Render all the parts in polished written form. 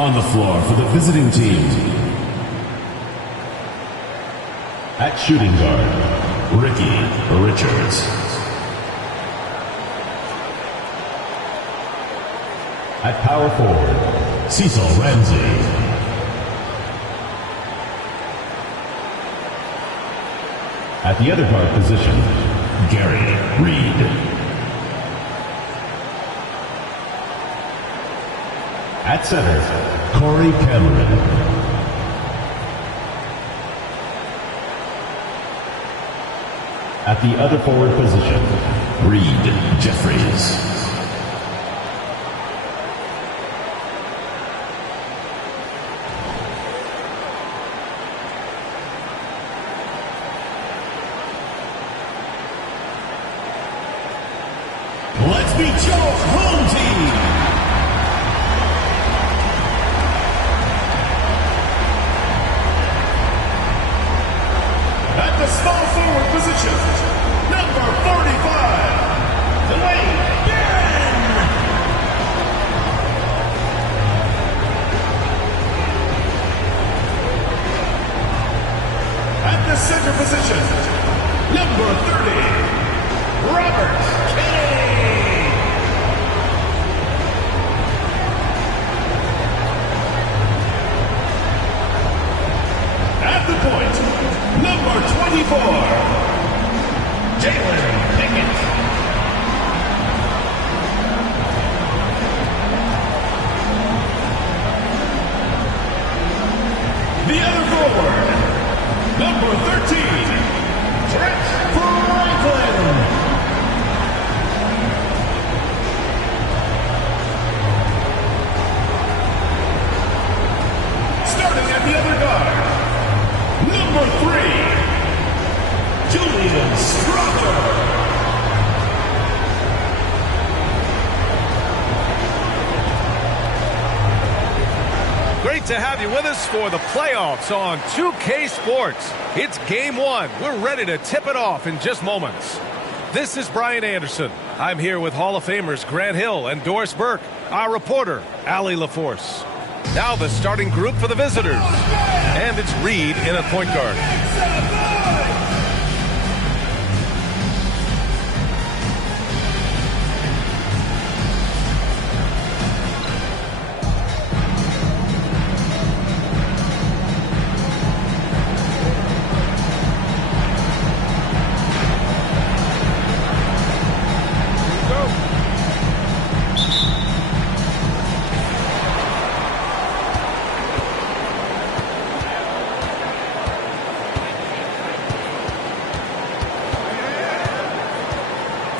On the floor for the visiting team. At shooting guard, Ricky Richards. At power forward, Cecil Ramsey. At the other guard position, Gary Reed. At center, Corey Cameron. At the other forward position, Reed Jeffries. Let's meet your home team. At the small forward position, number 45, Dwayne Barron. At the center position, number 30, Robert Kinney. At the point, number 24, Jalen Pickett. The other forward, number 13, Trent Franklin. Starting at the other guard, number 3, Julian Strother. Great to have you with us for the playoffs on 2K Sports. It's game one. We're ready to tip it off in just moments. This is Brian Anderson. I'm here with Hall of Famers Grant Hill and Doris Burke, our reporter, Allie LaForce. Now the starting group for the visitors. And it's Reed in a point guard.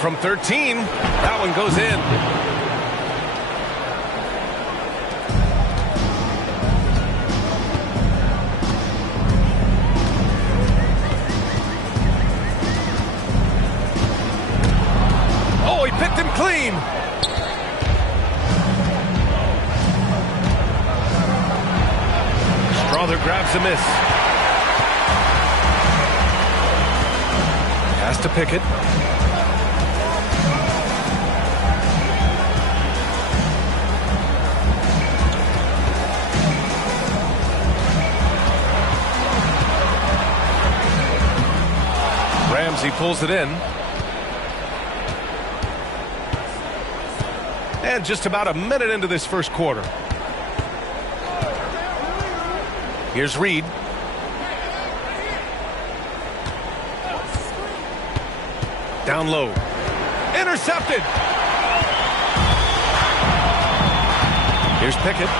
From 13, that one goes in. Oh, he picked him clean. Strother grabs a miss. Pass to Pickett. Ramsey pulls it in. And just about a minute into this first quarter. Here's Reed. Down low. Intercepted. Here's Pickett.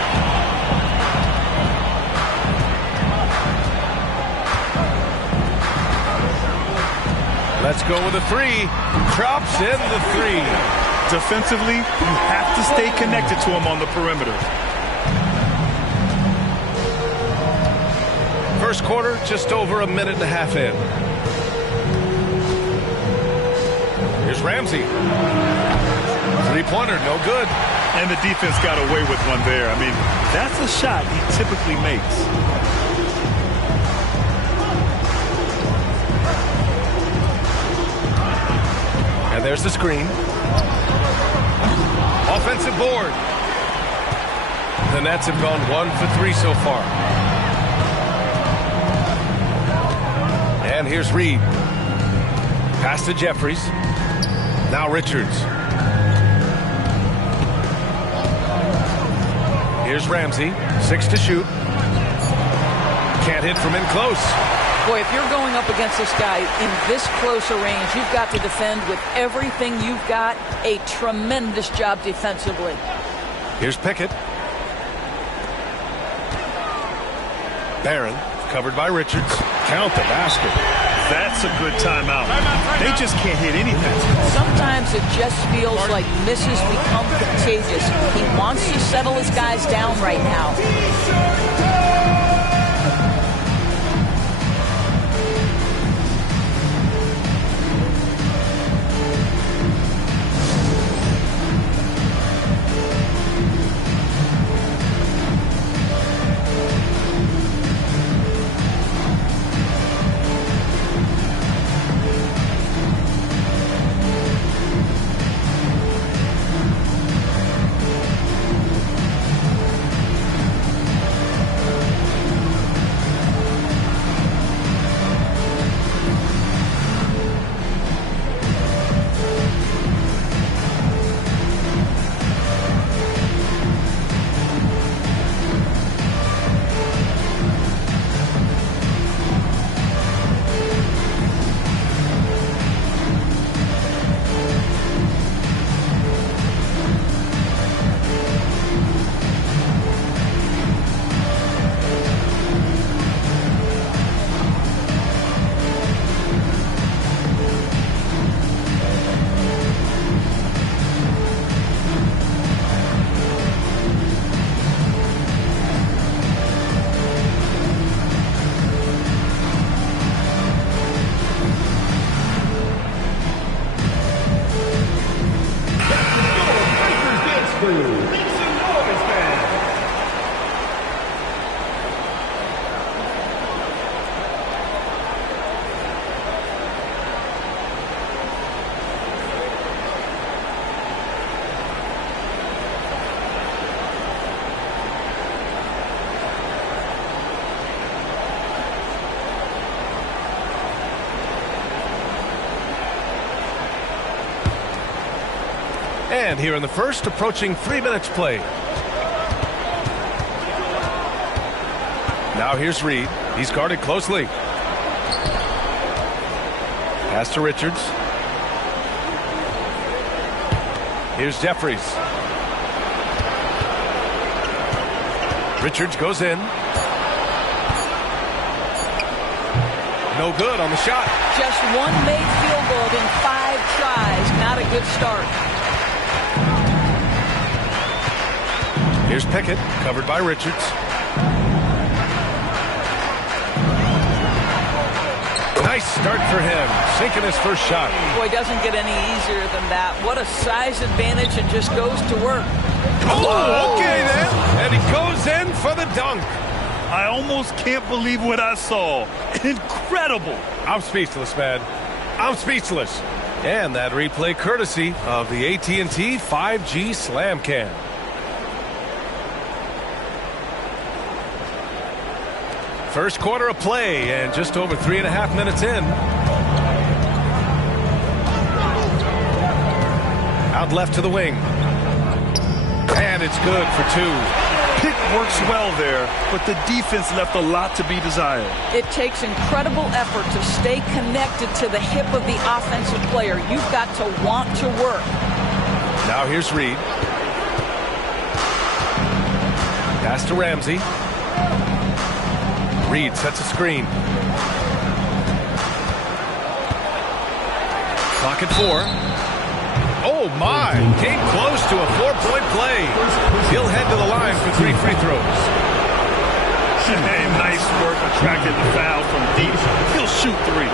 Let's go with a three. Drops in the three. Defensively, you have to stay connected to him on the perimeter. First quarter, just over a minute and a half in. Here's Ramsey. Three-pointer, no good. And the defense got away with one there. I mean, that's a shot he typically makes. And there's the screen. Offensive board. The Nets have gone 1 for 3 so far. And here's Reed. Pass to Jeffries. Now Richards. Here's Ramsey. 6 to shoot. Can't hit from in close. Boy, if you're going up against this guy in this close a range, you've got to defend with everything you've got. A tremendous job defensively. Here's Pickett. Barron, covered by Richards. Count the basket. That's a good timeout. They just can't hit anything. Sometimes it just feels like misses become contagious. He wants to settle his guys down right now. And here in the first, approaching 3 minutes played. Now here's Reed. He's guarded closely. Pass to Richards. Here's Jeffries. Richards goes in. No good on the shot. Just one made field goal in 5 tries. Not a good start. Here's Pickett, covered by Richards. Nice start for him, sinking his first shot. Boy, doesn't get any easier than that. What a size advantage, and just goes to work. Oh, okay then. And he goes in for the dunk. I almost can't believe what I saw. Incredible. I'm speechless, man. I'm speechless. And that replay courtesy of the AT&T 5G Slam Cam. First quarter of play and just over 3.5 minutes in. Out left to the wing. And it's good for 2. Pick works well there, but the defense left a lot to be desired. It takes incredible effort to stay connected to the hip of the offensive player. You've got to want to work. Now here's Reed. Pass to Ramsey. Reed sets a screen. Clock at 4. Oh, my. Came close to a 4-point play. He'll head to the line for 3 free throws. Hey, nice work attracting the foul from deep. He'll shoot 3.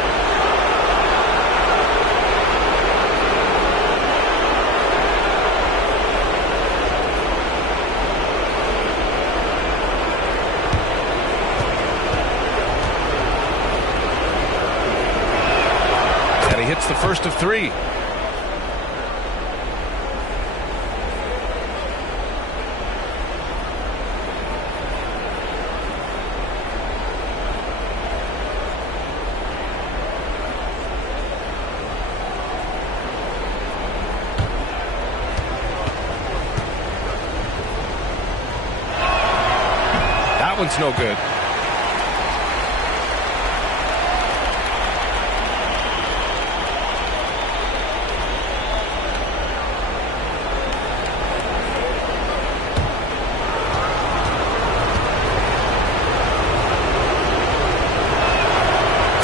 Hits the first of 3. That one's no good.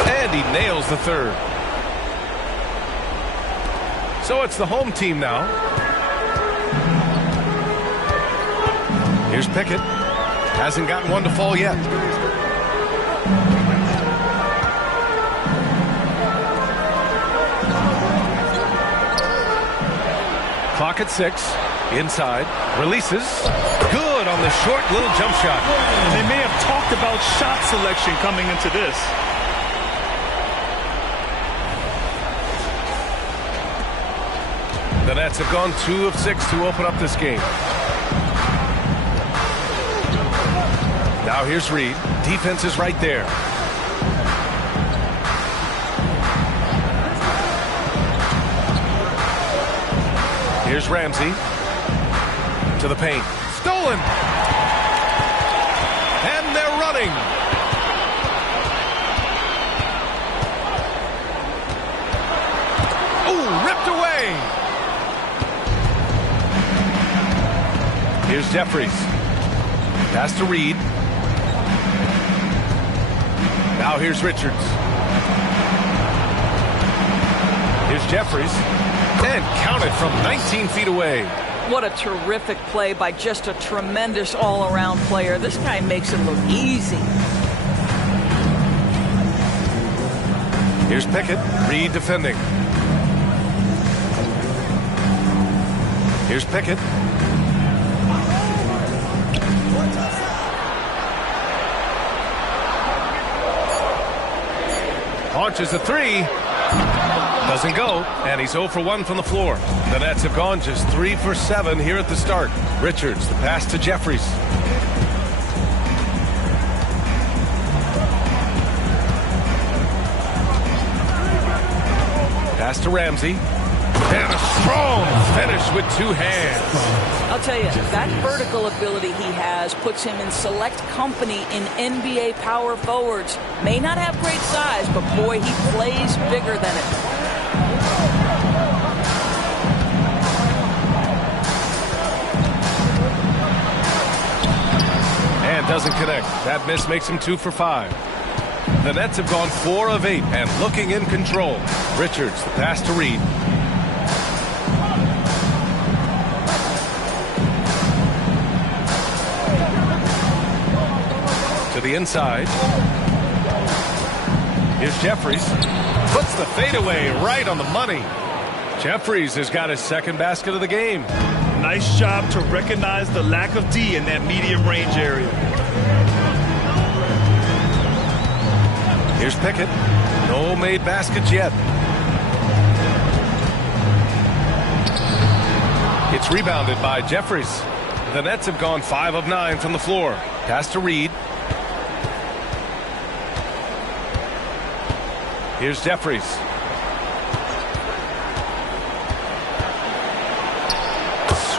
And he nails the third. So it's the home team now. Here's Pickett. Hasn't gotten one to fall yet. Clock at 6. Inside. Releases. Good on the short little jump shot. And they may have talked about shot selection coming into this. The Nets have gone 2 of 6 to open up this game. Now here's Reed. Defense is right there. Here's Ramsey. To the paint. Stolen! And they're running. Ooh, ripped away. Here's Jeffries. Pass to Reed. Now here's Richards. Here's Jeffries. And counted from 19 feet away. What a terrific play by just a tremendous all-around player. This guy makes it look easy. Here's Pickett. Reed defending. Here's Pickett. Launches a 3. Doesn't go, and he's 0 for 1 from the floor. The Nets have gone just 3 for 7 here at the start. Richards, the pass to Jeffries. Pass to Ramsey. And a strong finish with 2 hands. I'll tell you, that vertical ability he has puts him in select company in NBA power forwards. May not have great size, but boy, he plays bigger than it. And doesn't connect. That miss makes him 2 for 5. The Nets have gone 4 of 8 and looking in control. Richards, the pass to Reed. To the inside. Here's Jeffries. Puts the fadeaway right on the money. Jeffries has got his second basket of the game. Nice job to recognize the lack of D in that medium range area. Here's Pickett. No made baskets yet. It's rebounded by Jeffries. The Nets have gone 5 of 9 from the floor. Pass to Reed. Here's Jeffries.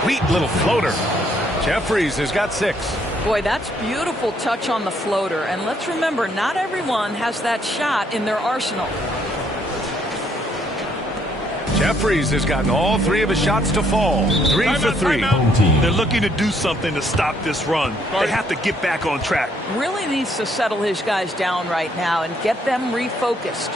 Sweet little floater. Jeffries has got 6. Boy, that's beautiful touch on the floater. And let's remember, not everyone has that shot in their arsenal. Jeffries has gotten all 3 of his shots to fall. 3 for 3. They're looking to do something to stop this run. They have to get back on track. Really needs to settle his guys down right now and get them refocused.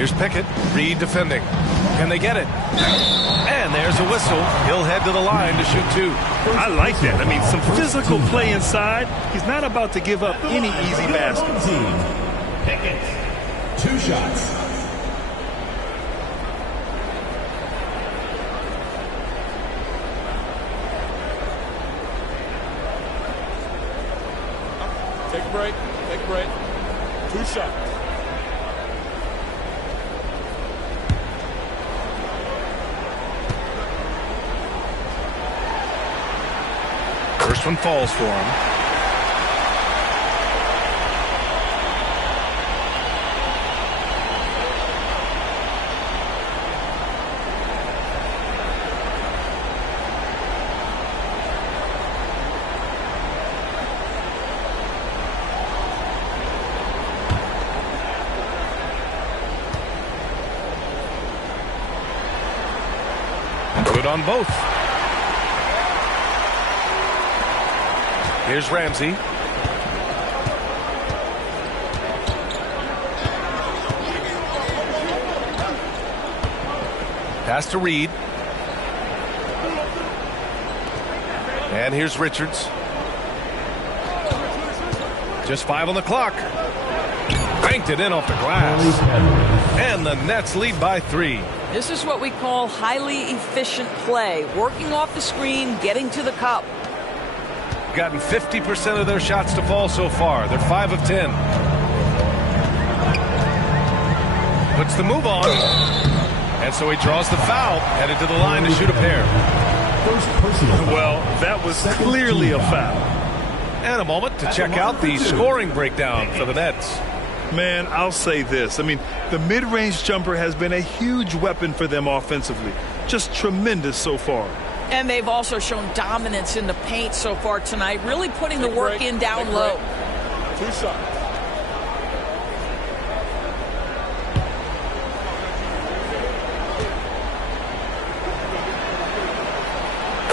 Here's Pickett. Reed defending. Can they get it? And there's a whistle. He'll head to the line to shoot 2. I like that. I mean, some physical play inside. He's not about to give up any easy baskets. Pickett, 2 shots. Take a break. Take a break. 2 shots. First one falls for him. Good on both. Here's Ramsey. Pass to Reed. And here's Richards. Just 5 on the clock. Banked it in off the glass. And the Nets lead by 3. This is what we call highly efficient play. Working off the screen, getting to the cup. Gotten 50% of their shots to fall so far. They're 5 of 10. Puts the move on. And so he draws the foul. Headed to the line to shoot a pair. Well, that was clearly a foul. And a moment to check out the scoring breakdown for the Nets. Man, I'll say this. I mean, the mid-range jumper has been a huge weapon for them offensively. Just tremendous so far. And they've also shown dominance in the paint so far tonight, really putting the work in down low. 2 shots.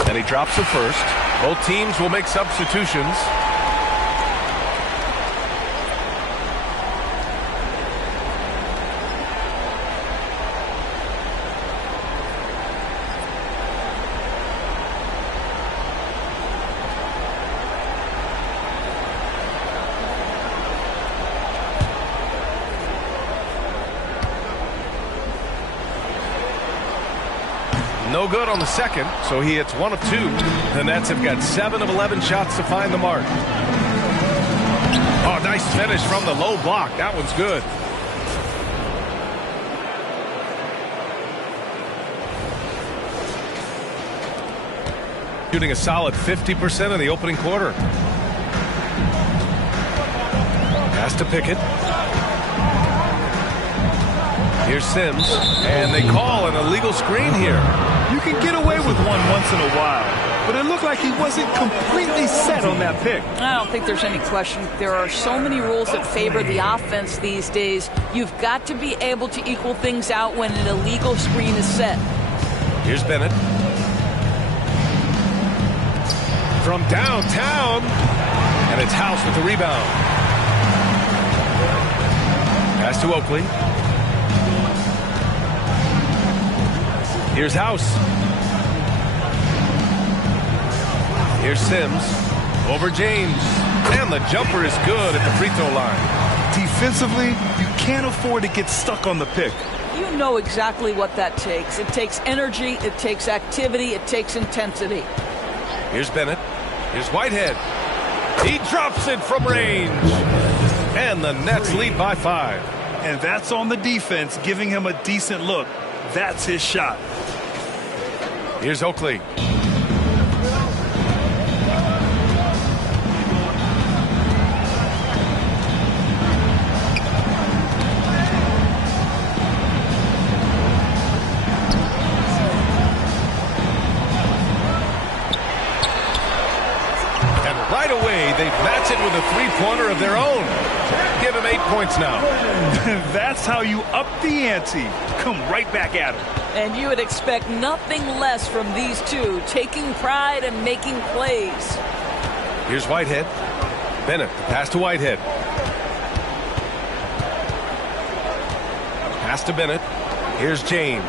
And he drops the first. Both teams will make substitutions. No good on the second, so he hits 1 of 2. The Nets have got 7 of 11 shots to find the mark. Oh, nice finish from the low block. That one's good. Shooting a solid 50% in the opening quarter. Pass to Pickett. Here's Sims, and they call an illegal screen here. You can get away with one once in a while, but it looked like he wasn't completely set on that pick. I don't think there's any question. There are so many rules that favor the offense these days. You've got to be able to equal things out when an illegal screen is set. Here's Bennett. From downtown, and it's House with the rebound. Pass to Oakley. Here's House. Here's Sims. Over James. And the jumper is good at the free throw line. Defensively, you can't afford to get stuck on the pick. You know exactly what that takes. It takes energy, it takes activity, it takes intensity. Here's Bennett. Here's Whitehead. He drops it from range. And the Nets lead by 5. And that's on the defense, giving him a decent look. That's his shot. Here's Oakley. And right away, they match it with a three-pointer of their own. Give him 8 points now. That's how you up the ante. Come right back at him. And you would expect nothing less from these two, taking pride and making plays. Here's Whitehead. Bennett, pass to Whitehead. Pass to Bennett. Here's James.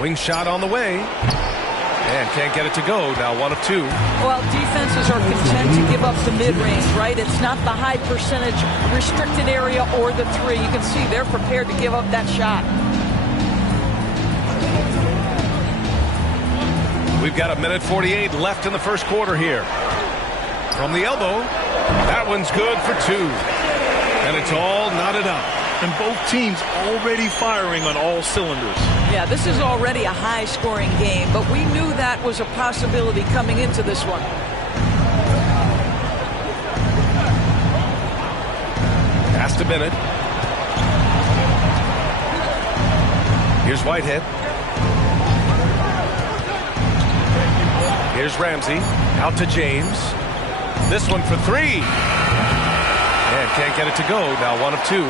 Wing shot on the way. And can't get it to go. Now 1 of 2. Well, defenses are content to give up the mid-range, right? It's not the high percentage restricted area or the 3. You can see they're prepared to give up that shot. We've got 1:48 left in the first quarter here. From the elbow. That one's good for 2. And it's all knotted up. And both teams already firing on all cylinders. Yeah, this is already a high-scoring game, but we knew that was a possibility coming into this one. Pass to Bennett. Here's Whitehead. Here's Ramsey. Out to James. This one for 3. And can't get it to go. Now 1 of 2.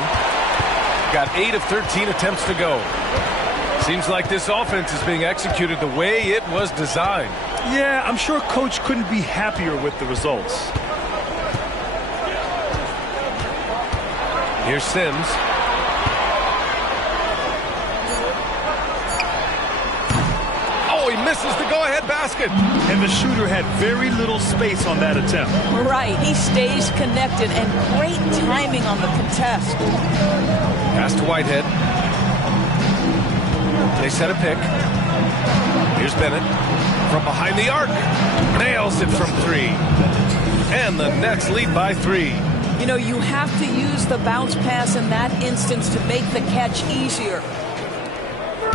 Got 8 of 13 attempts to go. Seems like this offense is being executed the way it was designed. Yeah, I'm sure Coach couldn't be happier with the results. Here's Sims. Oh, he misses the go-ahead basket. And the shooter had very little space on that attempt. Right, he stays connected, and great timing on the contest. Pass to Whitehead. They set a pick. Here's Bennett from behind the arc. Nails it from 3. And the Nets lead by 3. You know, you have to use the bounce pass in that instance to make the catch easier.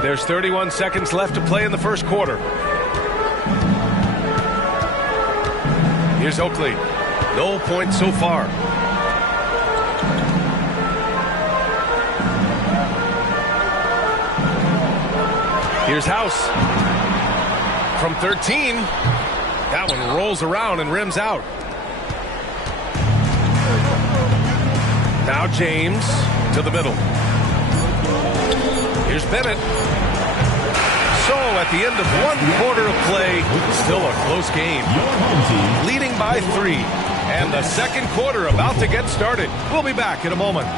There's 31 seconds left to play in the first quarter. Here's Oakley. No points so far. Here's House. From 13. That one rolls around and rims out. Now James to the middle. Here's Bennett. So at the end of 1 quarter of play, still a close game. Leading by 3. And the second quarter about to get started. We'll be back in a moment.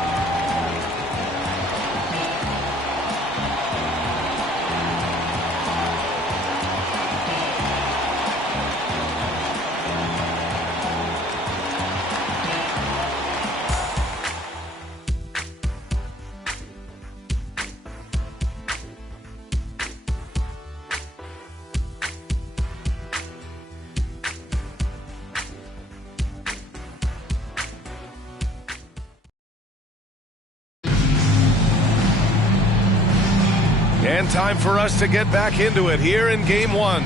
And time for us to get back into it here in Game 1.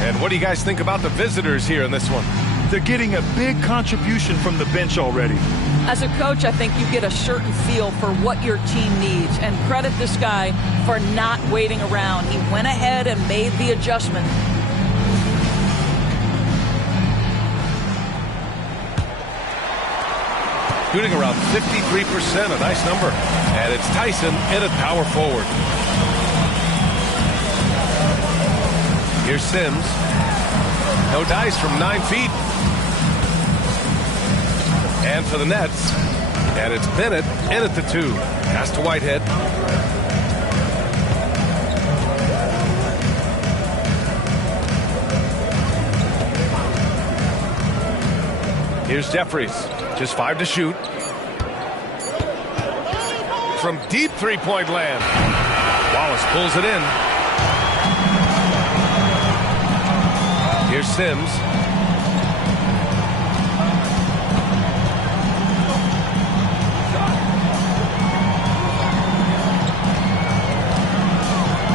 And what do you guys think about the visitors here in this one? They're getting a big contribution from the bench already. As a coach, I think you get a certain feel for what your team needs. And credit this guy for not waiting around. He went ahead and made the adjustment. Shooting around 53%, a nice number. And it's Tyson in at power forward. Here's Sims. No dice from 9 feet. And for the Nets. And it's Bennett in at the 2. Pass to Whitehead. Here's Jeffries. Just 5 to shoot. From deep three-point land. Wallace pulls it in. Here's Sims.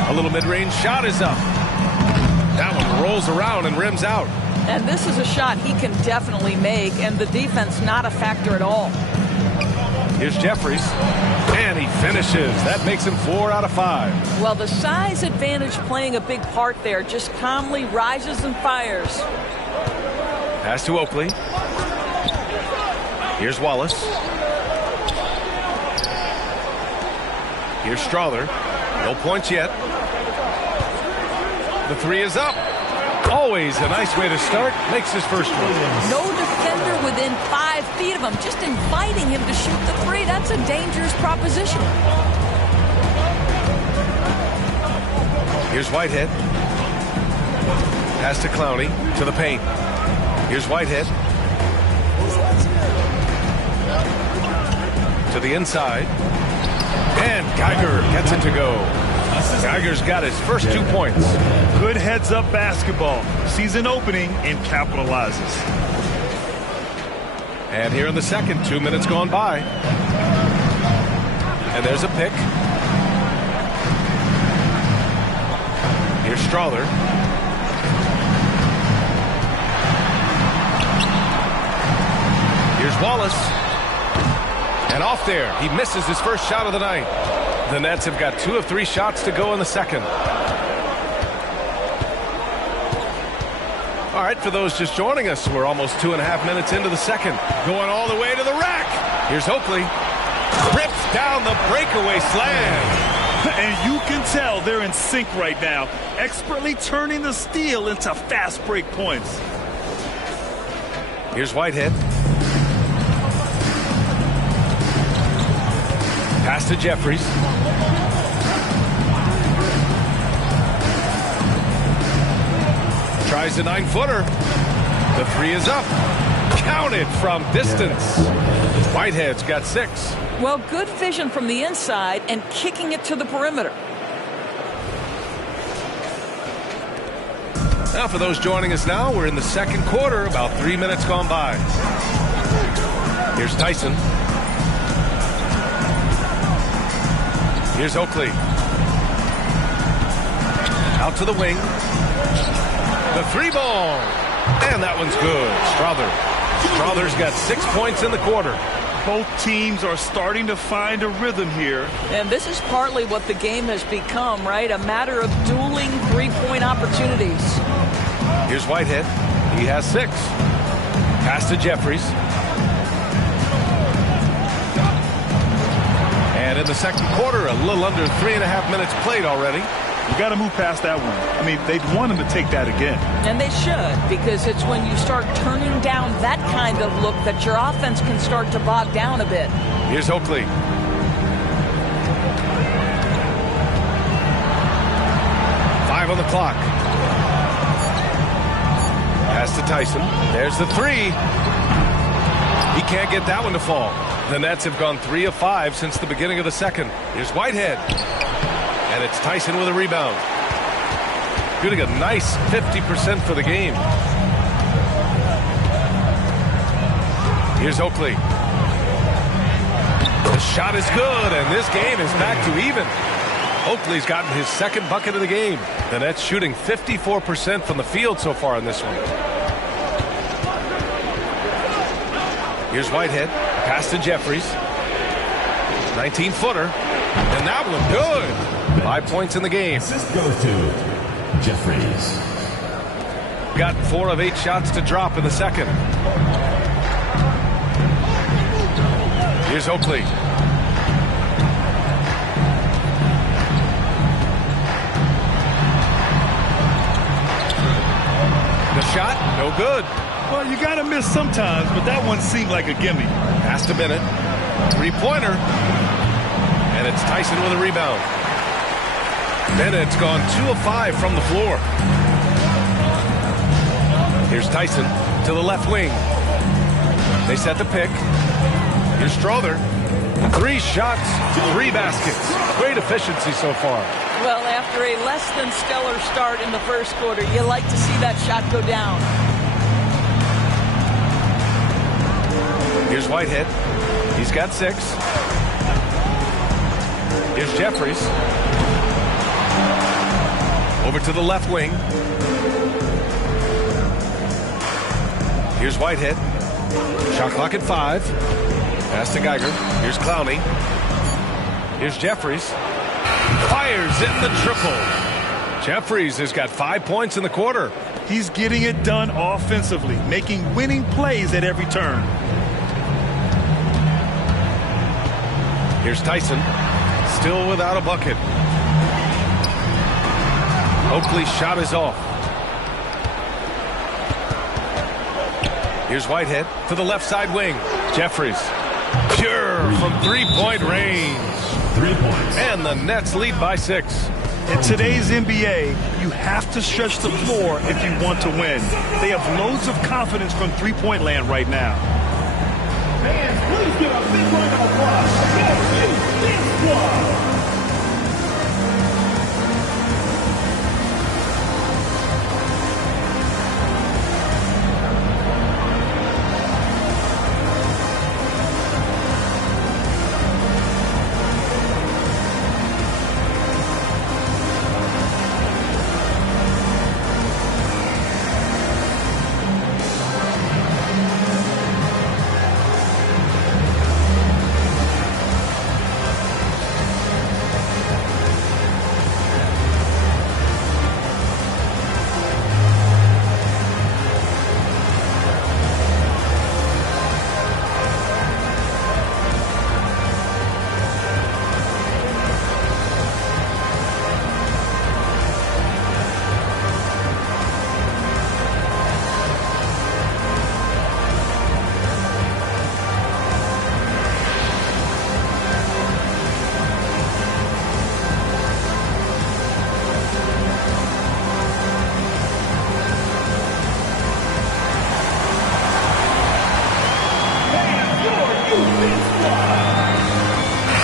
A little mid-range shot is up. That one rolls around and rims out. And this is a shot he can definitely make, and the defense not a factor at all. Here's Jeffries. And he finishes. That makes him 4 out of 5. Well, the size advantage playing a big part there. Just calmly rises and fires. Pass to Oakley. Here's Wallace. Here's Strawther. No points yet. The 3 is up. Oh, always a nice way to start. Makes his first one. No defender within 5 feet of him. Just inviting him to shoot the three. That's a dangerous proposition. Here's Whitehead. Pass to Clowney. To the paint. Here's Whitehead. To the inside. And Geiger gets it to go. Geiger's got his first 2 points. Good heads-up basketball. Sees an opening and capitalizes. And here in the second, 2 minutes gone by. And there's a pick. Here's Strawther. Here's Wallace. And off there. He misses his first shot of the night. The Nets have got 2 of 3 shots to go in the second. All right, for those just joining us, we're almost 2.5 minutes into the second. Going all the way to the rack. Here's Oakley. Rips down the breakaway slam. And you can tell they're in sync right now, expertly turning the steal into fast break points. Here's Whitehead. Pass to Jeffries. Tries the 9-footer. The three is up. Counted from distance. Whitehead's got 6. Well, good vision from the inside and kicking it to the perimeter. Now, for those joining us now, we're in the second quarter, about 3 minutes gone by. Here's Tyson. Here's Oakley. Out to the wing. The 3-ball. And that one's good. Strawther's got 6 points in the quarter. Both teams are starting to find a rhythm here. And this is partly what the game has become, right? A matter of dueling three-point opportunities. Here's Whitehead. He has 6. Pass to Jeffries. And in the second quarter, a little under 3.5 minutes played already. You got to move past that one. I mean, they'd want him to take that again. And they should, because it's when you start turning down that kind of look that your offense can start to bog down a bit. Here's Oakley. Five on the clock. Pass to Tyson. There's the 3. He can't get that one to fall. The Nets have gone 3 of 5 since the beginning of the second. Here's Whitehead. And it's Tyson with a rebound. Shooting a nice 50% for the game. Here's Oakley. The shot is good, and this game is back to even. Oakley's gotten his second bucket of the game. The Nets shooting 54% from the field so far in this one. Here's Whitehead. Pass to Jeffries. 19-footer. And that one good. 5 points in the game. Assist goes to Jeffries. Got 4 of 8 shots to drop in the second. Here's Oakley. The shot, no good. Well, you got to miss sometimes, but that one seemed like a gimme. Pass to Bennett. 3-pointer. And it's Tyson with a rebound. Bennett's gone 2 of 5 from the floor. Here's Tyson to the left wing. They set the pick. Here's Strawther. 3 shots, 3 baskets. Great efficiency so far. Well, after a less than stellar start in the first quarter, you like to see that shot go down. Here's Whitehead. He's got 6. Here's Jeffries. Over to the left wing. Here's Whitehead. Shot clock at 5. Pass to Geiger. Here's Clowney. Here's Jeffries. Fires in the triple. Jeffries has got 5 points in the quarter. He's getting it done offensively, making winning plays at every turn. Here's Tyson. Still without a bucket. Oakley's shot is off. Here's Whitehead to the left side wing. Jeffries. Pure from three-point range. 3 points. And the Nets lead by 6. In today's NBA, you have to stretch the floor if you want to win. They have loads of confidence from three-point land right now. Fans, please give a big round of applause for the Houston Squad.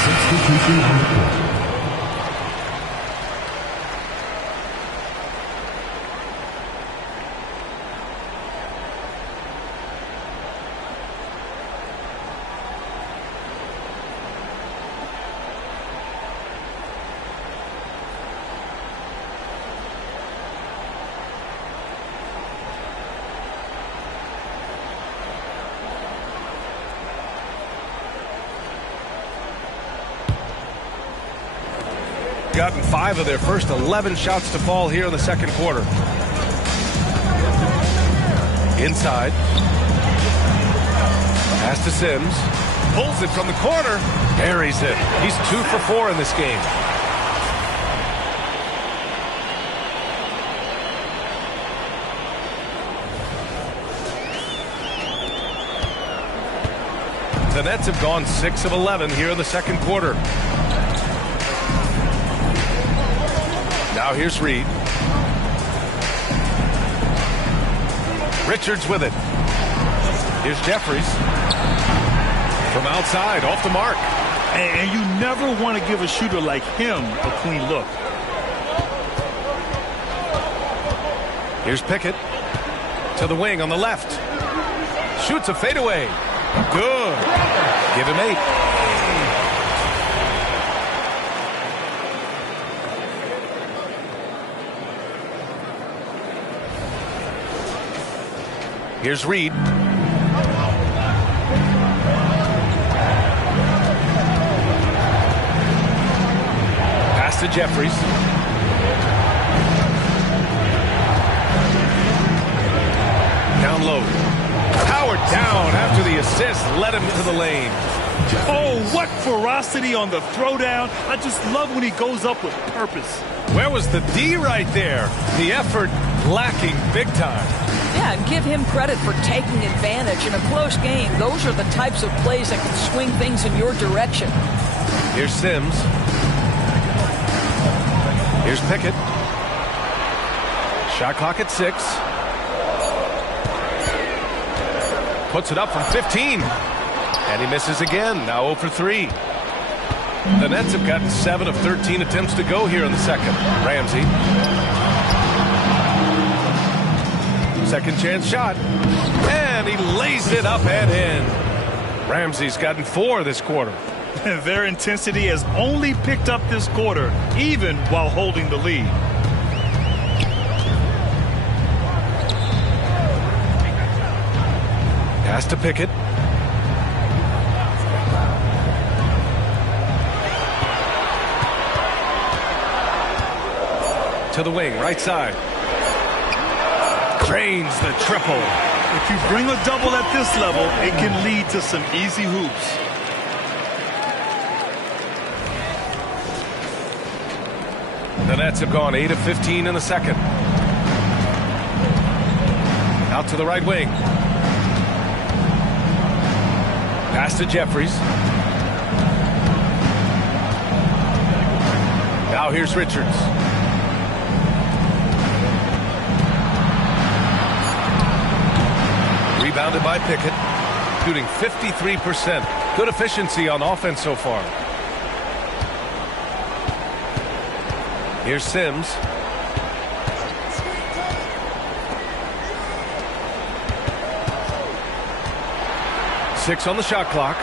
Substitution on the court. Gotten 5 of their first 11 shots to fall here in the second quarter. Inside. Pass to Sims. Pulls it from the corner. Buries it. He's 2 for 4 in this game. The Nets have gone 6 of 11 here in the second quarter. Now here's Reed. Richards with it. Here's Jeffries. From outside, off the mark. And you never want to give a shooter like him a clean look. Here's Pickett. To the wing on the left. Shoots a fadeaway. Good. Give him 8. Here's Reed. Pass to Jeffries. Down low. Powered down after the assist led him to the lane. Oh, what ferocity on the throwdown. I just love when he goes up with purpose. Where was the D right there? The effort lacking big time. Yeah, and give him credit for taking advantage in a close game. Those are the types of plays that can swing things in your direction. Here's Sims. Here's Pickett. Shot clock at 6. Puts it up from 15. And he misses again. Now 0 for 3. The Nets have gotten 7 of 13 attempts to go here in the second. Ramsey. Second chance shot. And he lays it up and in. Ramsey's gotten 4 this quarter. Their intensity has only picked up this quarter, even while holding the lead. Pass to Pickett. To the wing, right side. Drains the triple. If you bring a double at this level, it can lead to some easy hoops. The Nets have gone 8 of 15 in the second. Out to the right wing. Pass to Jeffries. Now here's Richards. Rebounded by Pickett. Shooting 53%. Good efficiency on offense so far. Here's Sims. Six on the shot clock.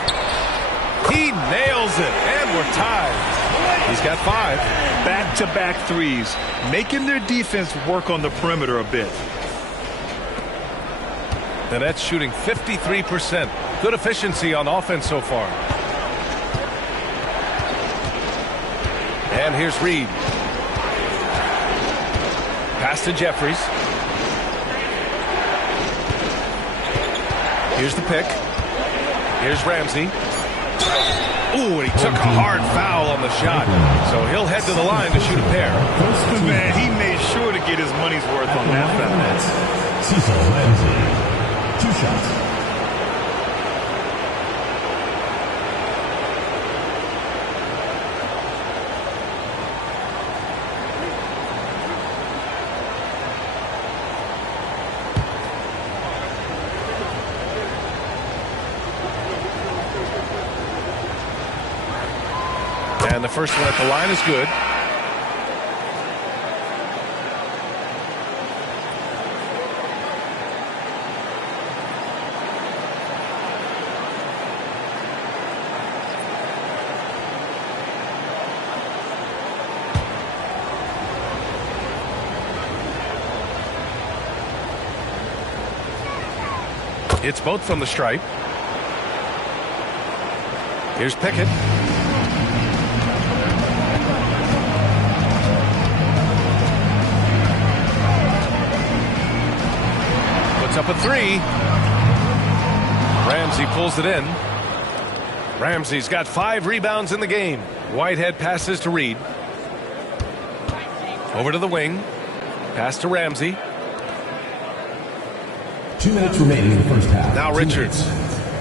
He nails it, and we're tied. He's got 5. Back-to-back threes, making their defense work on the perimeter a bit. The Nets shooting 53%. Good efficiency on offense so far. And here's Reed. Pass to Jeffries. Here's the pick. Here's Ramsey. Ooh, and he took a hard foul on the shot. So he'll head to the line to shoot a pair. Man, he made sure to get his money's worth on that foul. Cecil Ramsey. 2 shots. And the first one at the line is good. It's both from the stripe. Here's Pickett. Puts up a 3. Ramsey pulls it in. Ramsey's got 5 rebounds in the game. Whitehead passes to Reed. Over to the wing. Pass to Ramsey. 2 minutes remaining in the first half. Now Richards.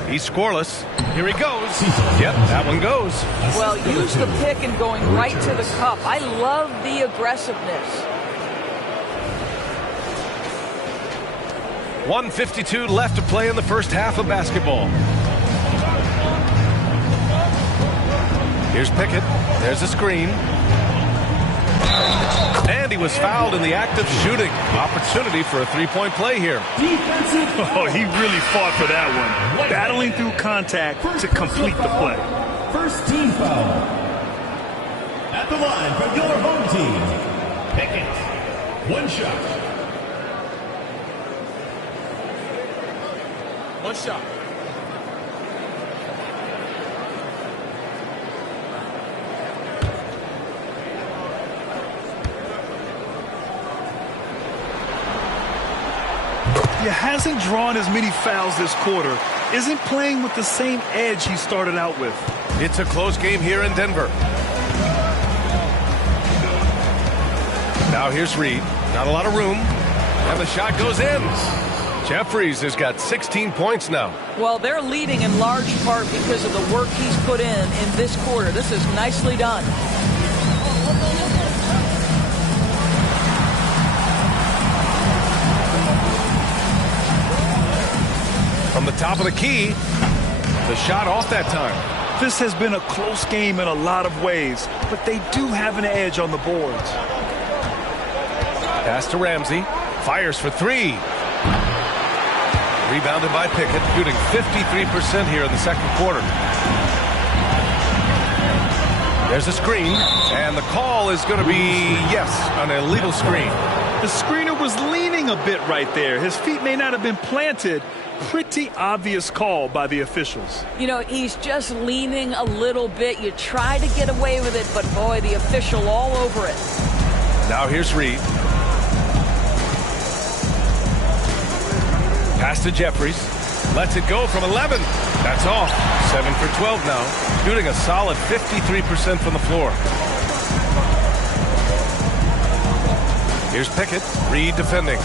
He's scoreless. Here he goes. Yep, that one goes. Well, use the pick and going right to the cup. I love the aggressiveness. 1:52 left to play in the first half of basketball. Here's Pickett. There's a screen. And he was fouled in the act of shooting. Opportunity for a 3-point play here. Oh, he really fought for that one. Battling through contact to complete the play. First team foul. At the line for your home team, Pickett. 1 shot. 1 shot. He hasn't drawn as many fouls this quarter. Isn't playing with the same edge he started out with. It's a close game here in Denver. Now here's Reed. Not a lot of room. And the shot goes in. Jeffries has got 16 points now. Well, they're leading in large part because of the work he's put in this quarter. This is nicely done. From the top of the key, the shot off that time. This has been a close game in a lot of ways, but they do have an edge on the boards. Pass to Ramsey. Fires for 3. Rebounded by Pickett, shooting 53% here in the second quarter. There's a screen, and the call is going to be, yes, an illegal screen. The screener was leaning a bit right there. His feet may not have been planted. Pretty obvious call by the officials. You know, he's just leaning a little bit. You try to get away with it, but boy, the official all over it. Now here's Reed. Pass to Jeffries. Lets it go from 11. That's off. 7 for 12 now. Shooting a solid 53% from the floor. Here's Pickett. Reed defending.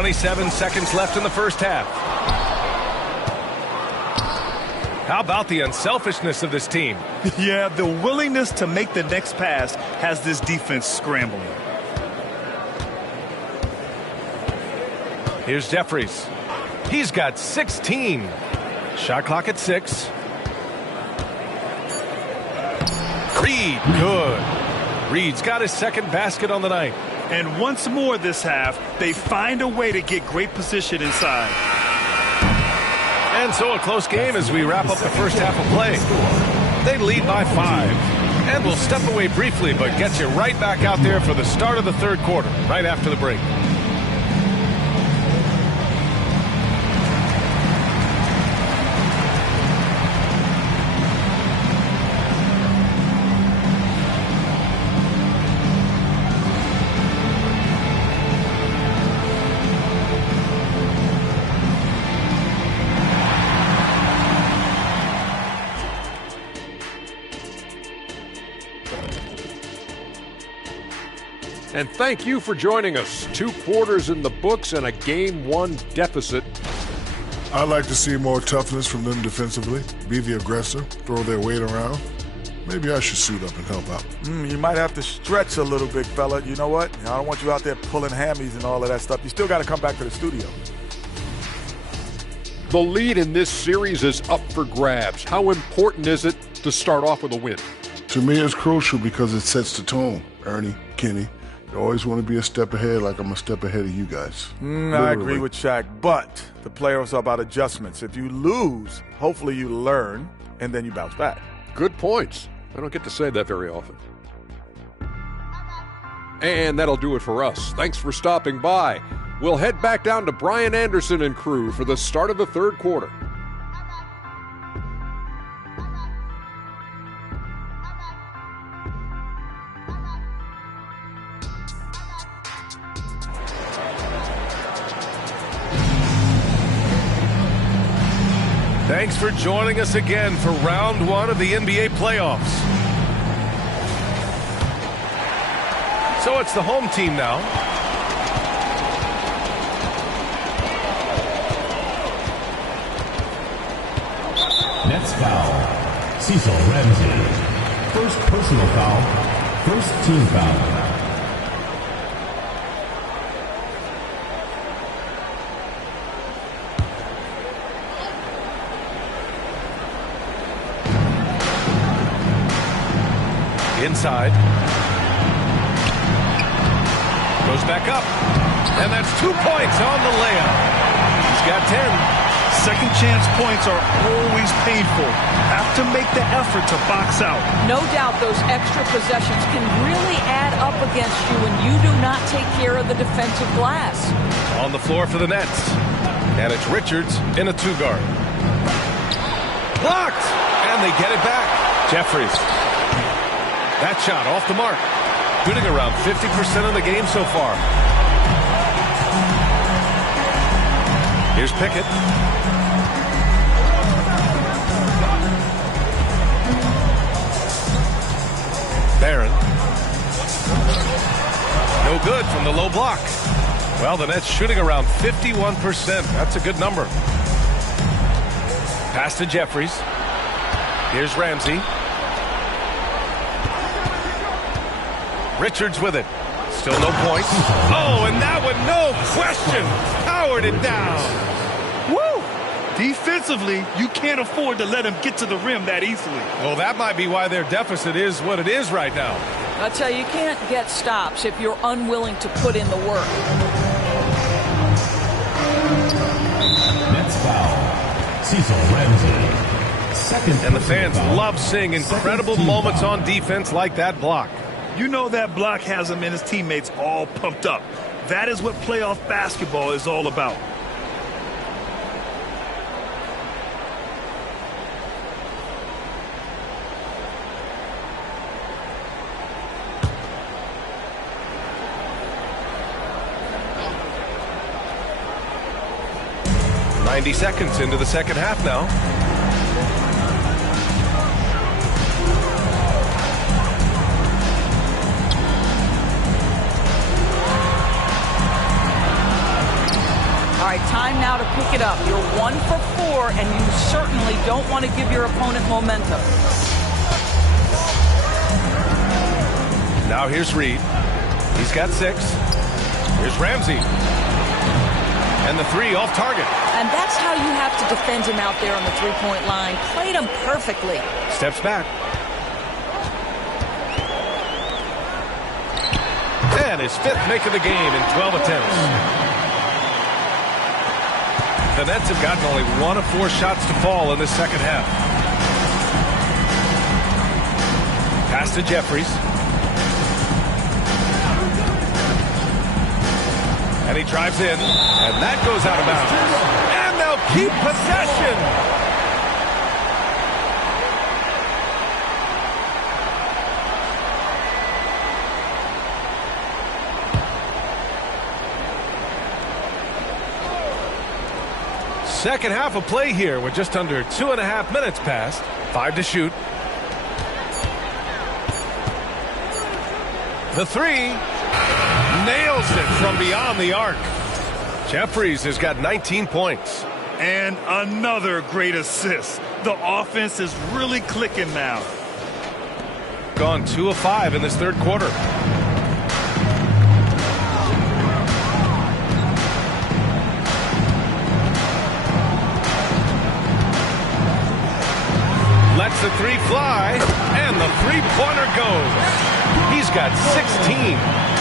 27 seconds left in the first half. How about the unselfishness of this team? Yeah, the willingness to make the next pass has this defense scrambling. Here's Jeffries. He's got 16. Shot clock at 6. Reed, good. Reed's got his second basket on the night. And once more this half, they find a way to get great position inside. And so a close game as we wrap up the first half of play. They lead by 5. And we'll step away briefly, but get you right back out there for the start of the third quarter, right after the break. And thank you for joining us. 2 quarters in the books and a Game 1 deficit. I'd like to see more toughness from them defensively. Be the aggressor, throw their weight around. Maybe I should suit up and help out. You might have to stretch a little bit, fella. You know what? I don't want you out there pulling hammies and all of that stuff. You still got to come back to the studio. The lead in this series is up for grabs. How important is it to start off with a win? To me, it's crucial because it sets the tone. Ernie, Kenny, you always want to be a step ahead like I'm a step ahead of you guys. I agree with Shaq, but the playoffs are about adjustments. If you lose, hopefully you learn, and then you bounce back. Good points. I don't get to say that very often. And that'll do it for us. Thanks for stopping by. We'll head back down to Brian Anderson and crew for the start of the third quarter. Thanks for joining us again for round 1 of the NBA playoffs. So it's the home team now. Nets foul. Cecil Ramsey. First personal foul. First team foul. Inside. Goes back up. And that's 2 points on the layup. He's got 10. Second chance points are always painful. Have to make the effort to box out. No doubt those extra possessions can really add up against you when you do not take care of the defensive glass. On the floor for the Nets. And it's Richards in a 2-guard. Blocked! And they get it back. Jeffries. That shot off the mark. Shooting around 50% of the game so far. Here's Pickett. Barron. No good from the low block. Well, the Nets shooting around 51%. That's a good number. Pass to Jeffries. Here's Ramsey. Richards with it. Still no points. Oh, and that one, no question, powered it down. Woo! Defensively, you can't afford to let him get to the rim that easily. Well, that might be why their deficit is what it is right now. I'll tell you, you can't get stops if you're unwilling to put in the work. Nets foul. Cecil Ramsey. Second. And the fans love seeing incredible moments on defense like that block. You know that block has him and his teammates all pumped up. That is what playoff basketball is all about. .90 seconds into the second half now. time now to pick it up. You're 1 for 4, and you certainly don't want to give your opponent momentum. Now here's Reed. He's got 6. Here's Ramsey. And the 3 off target. And that's how you have to defend him out there on the three-point line. Played him perfectly. Steps back. And his 5th make of the game in 12 attempts. The Nets have gotten only 1 of 4 shots to fall in this second half. Pass to Jeffries. And he drives in, and that goes out of bounds. And they'll keep possession. Second half of play here with just under 2.5 minutes passed. 5 to shoot. The 3. Nails it from beyond the arc. Jeffries has got 19 points. And another great assist. The offense is really clicking now. Gone 2 of 5 in this third quarter. Lets the 3 fly, and the three-pointer goes. He's got 16.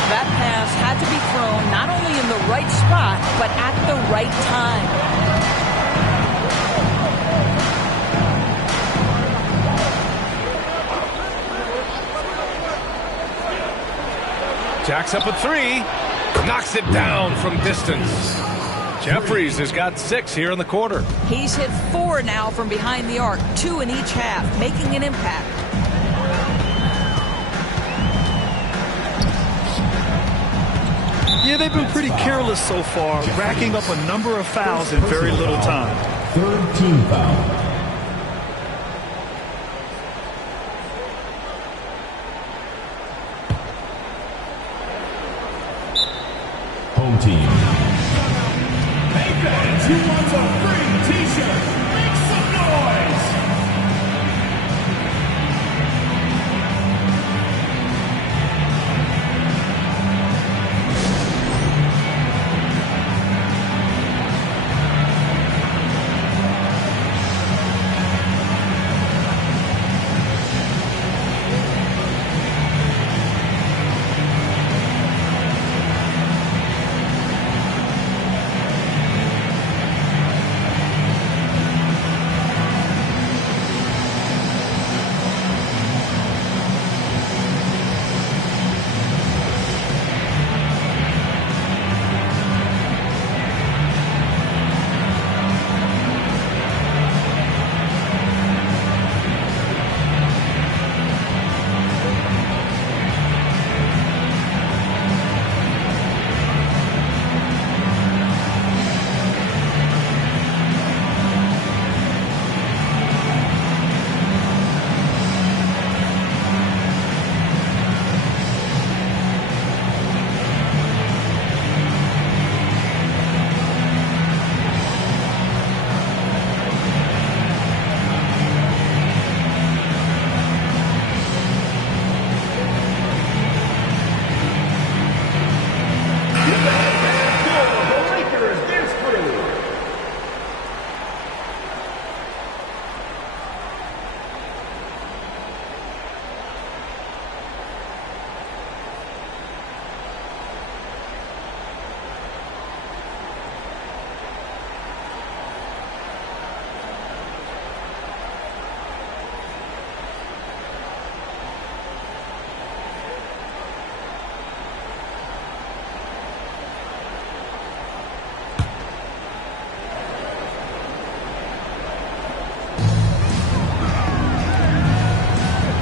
That pass had to be thrown not only in the right spot, but at the right time. Jacks up a 3. Knocks it down from distance. Jeffries has got 6 here in the quarter. He's hit 4 now from behind the arc, 2 in each half, making an impact. Yeah, they've been pretty careless so far, racking up a number of fouls in very little time. 3rd team foul. Home team. Hey fans, who wants a free t-shirt? Make some noise!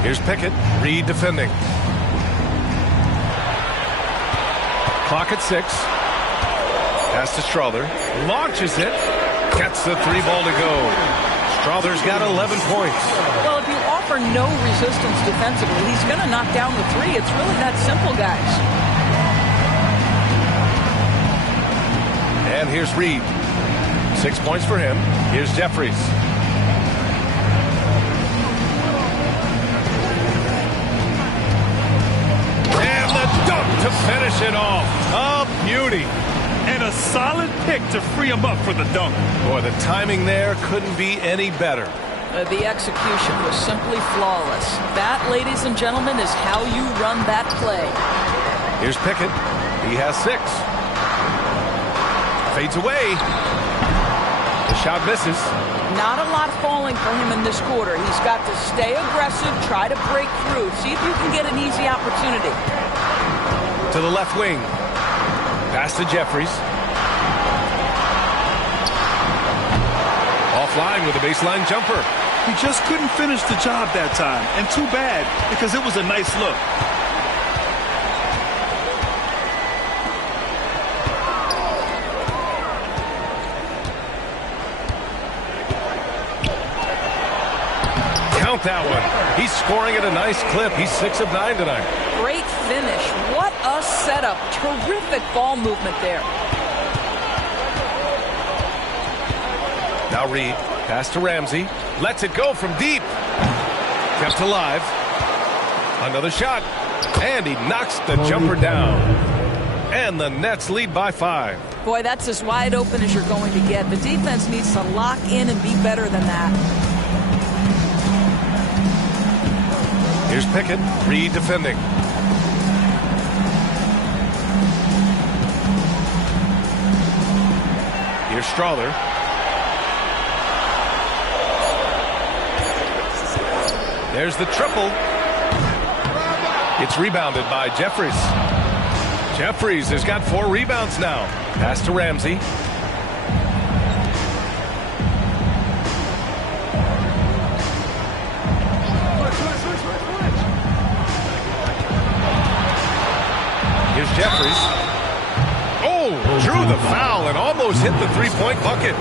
Here's Pickett. Reed defending. Clock at 6. Pass to Strother. Launches it. Gets the 3-ball to go. Strother's got 11 points. Well, if you offer no resistance defensively, he's going to knock down the 3. It's really that simple, guys. And here's Reed. 6 points for him. Here's Jeffries. And the dunk to finish it off. A beauty. And a solid pick to free him up for the dunk. Boy, the timing there couldn't be any better. The execution was simply flawless. That, ladies and gentlemen, is how you run that play. Here's Pickett. He has 6. Fades away. The shot misses. Not a lot falling for him in this quarter. He's got to stay aggressive, try to break through, see if you can get an easy opportunity. To the left wing. Pass to Jeffries. Offline with a baseline jumper. He just couldn't finish the job that time. And too bad, because it was a nice look. Count that one. He's scoring at a nice clip. He's 6 of 9 tonight. Great finish. What a setup. Terrific ball movement there. Now Reed. Pass to Ramsey. Lets it go from deep. Kept alive. Another shot. And he knocks the jumper down. And the Nets lead by 5. Boy, that's as wide open as you're going to get. The defense needs to lock in and be better than that. Here's Pickett. Reed defending. Here's Strawther. There's the triple. It's rebounded by Jeffries. Jeffries has got 4 rebounds now. Pass to Ramsey. Here's Jeffries. Oh, drew the foul and almost hit the three-point bucket.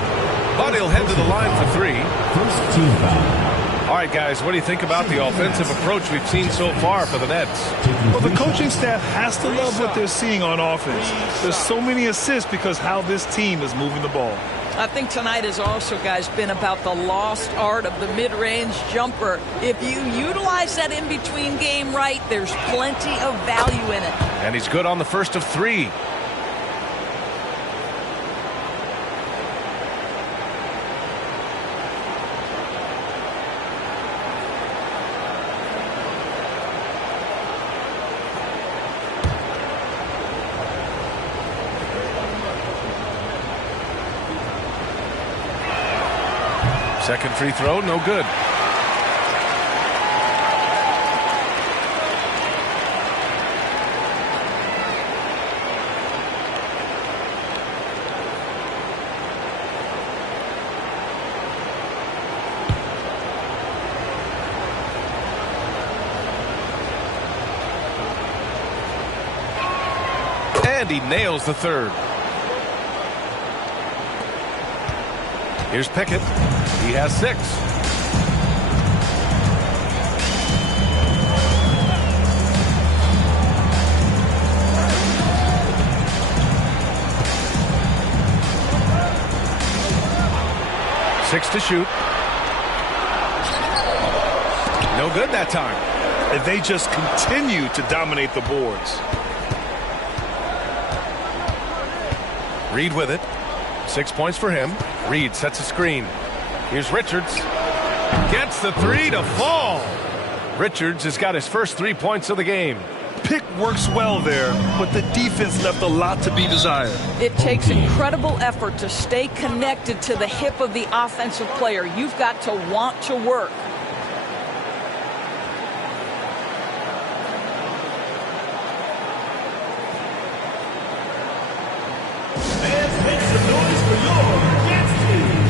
But he'll head to the line for 3. First team foul. All right, guys, what do you think about the offensive approach we've seen so far for the Nets? Well, the coaching staff has to love what they're seeing on offense. There's so many assists because how this team is moving the ball. I think tonight has also, guys, been about the lost art of the mid-range jumper. If you utilize that in-between game right, there's plenty of value in it. And he's good on the first of 3. Second free throw, no good. And he nails the third. Here's Pickett. He has 6. Six to shoot. No good that time. And they just continue to dominate the boards. Reed with it. 6 points for him. Reed sets a screen. Here's Richards. Gets the 3 to fall. Richards has got his first 3 points of the game. Pick works well there, but the defense left a lot to be desired. It takes incredible effort to stay connected to the hip of the offensive player. You've got to want to work. And make some noise for your Nets team.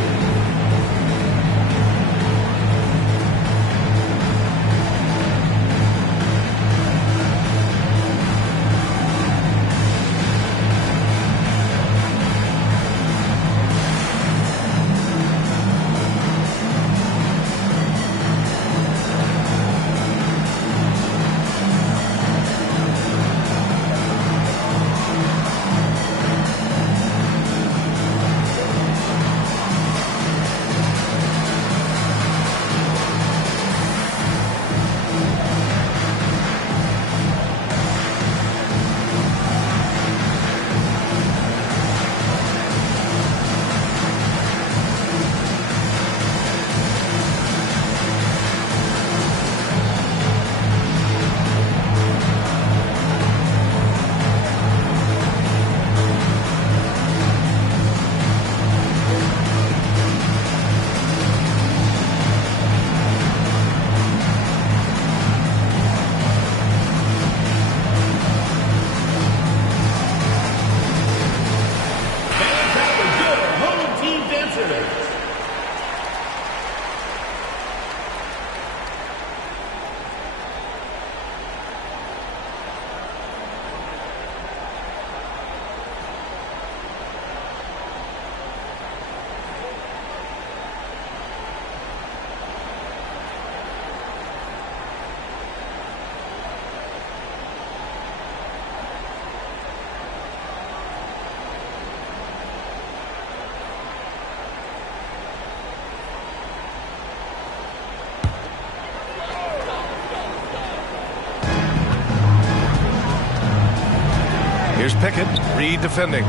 Here's Pickett. Reed defending.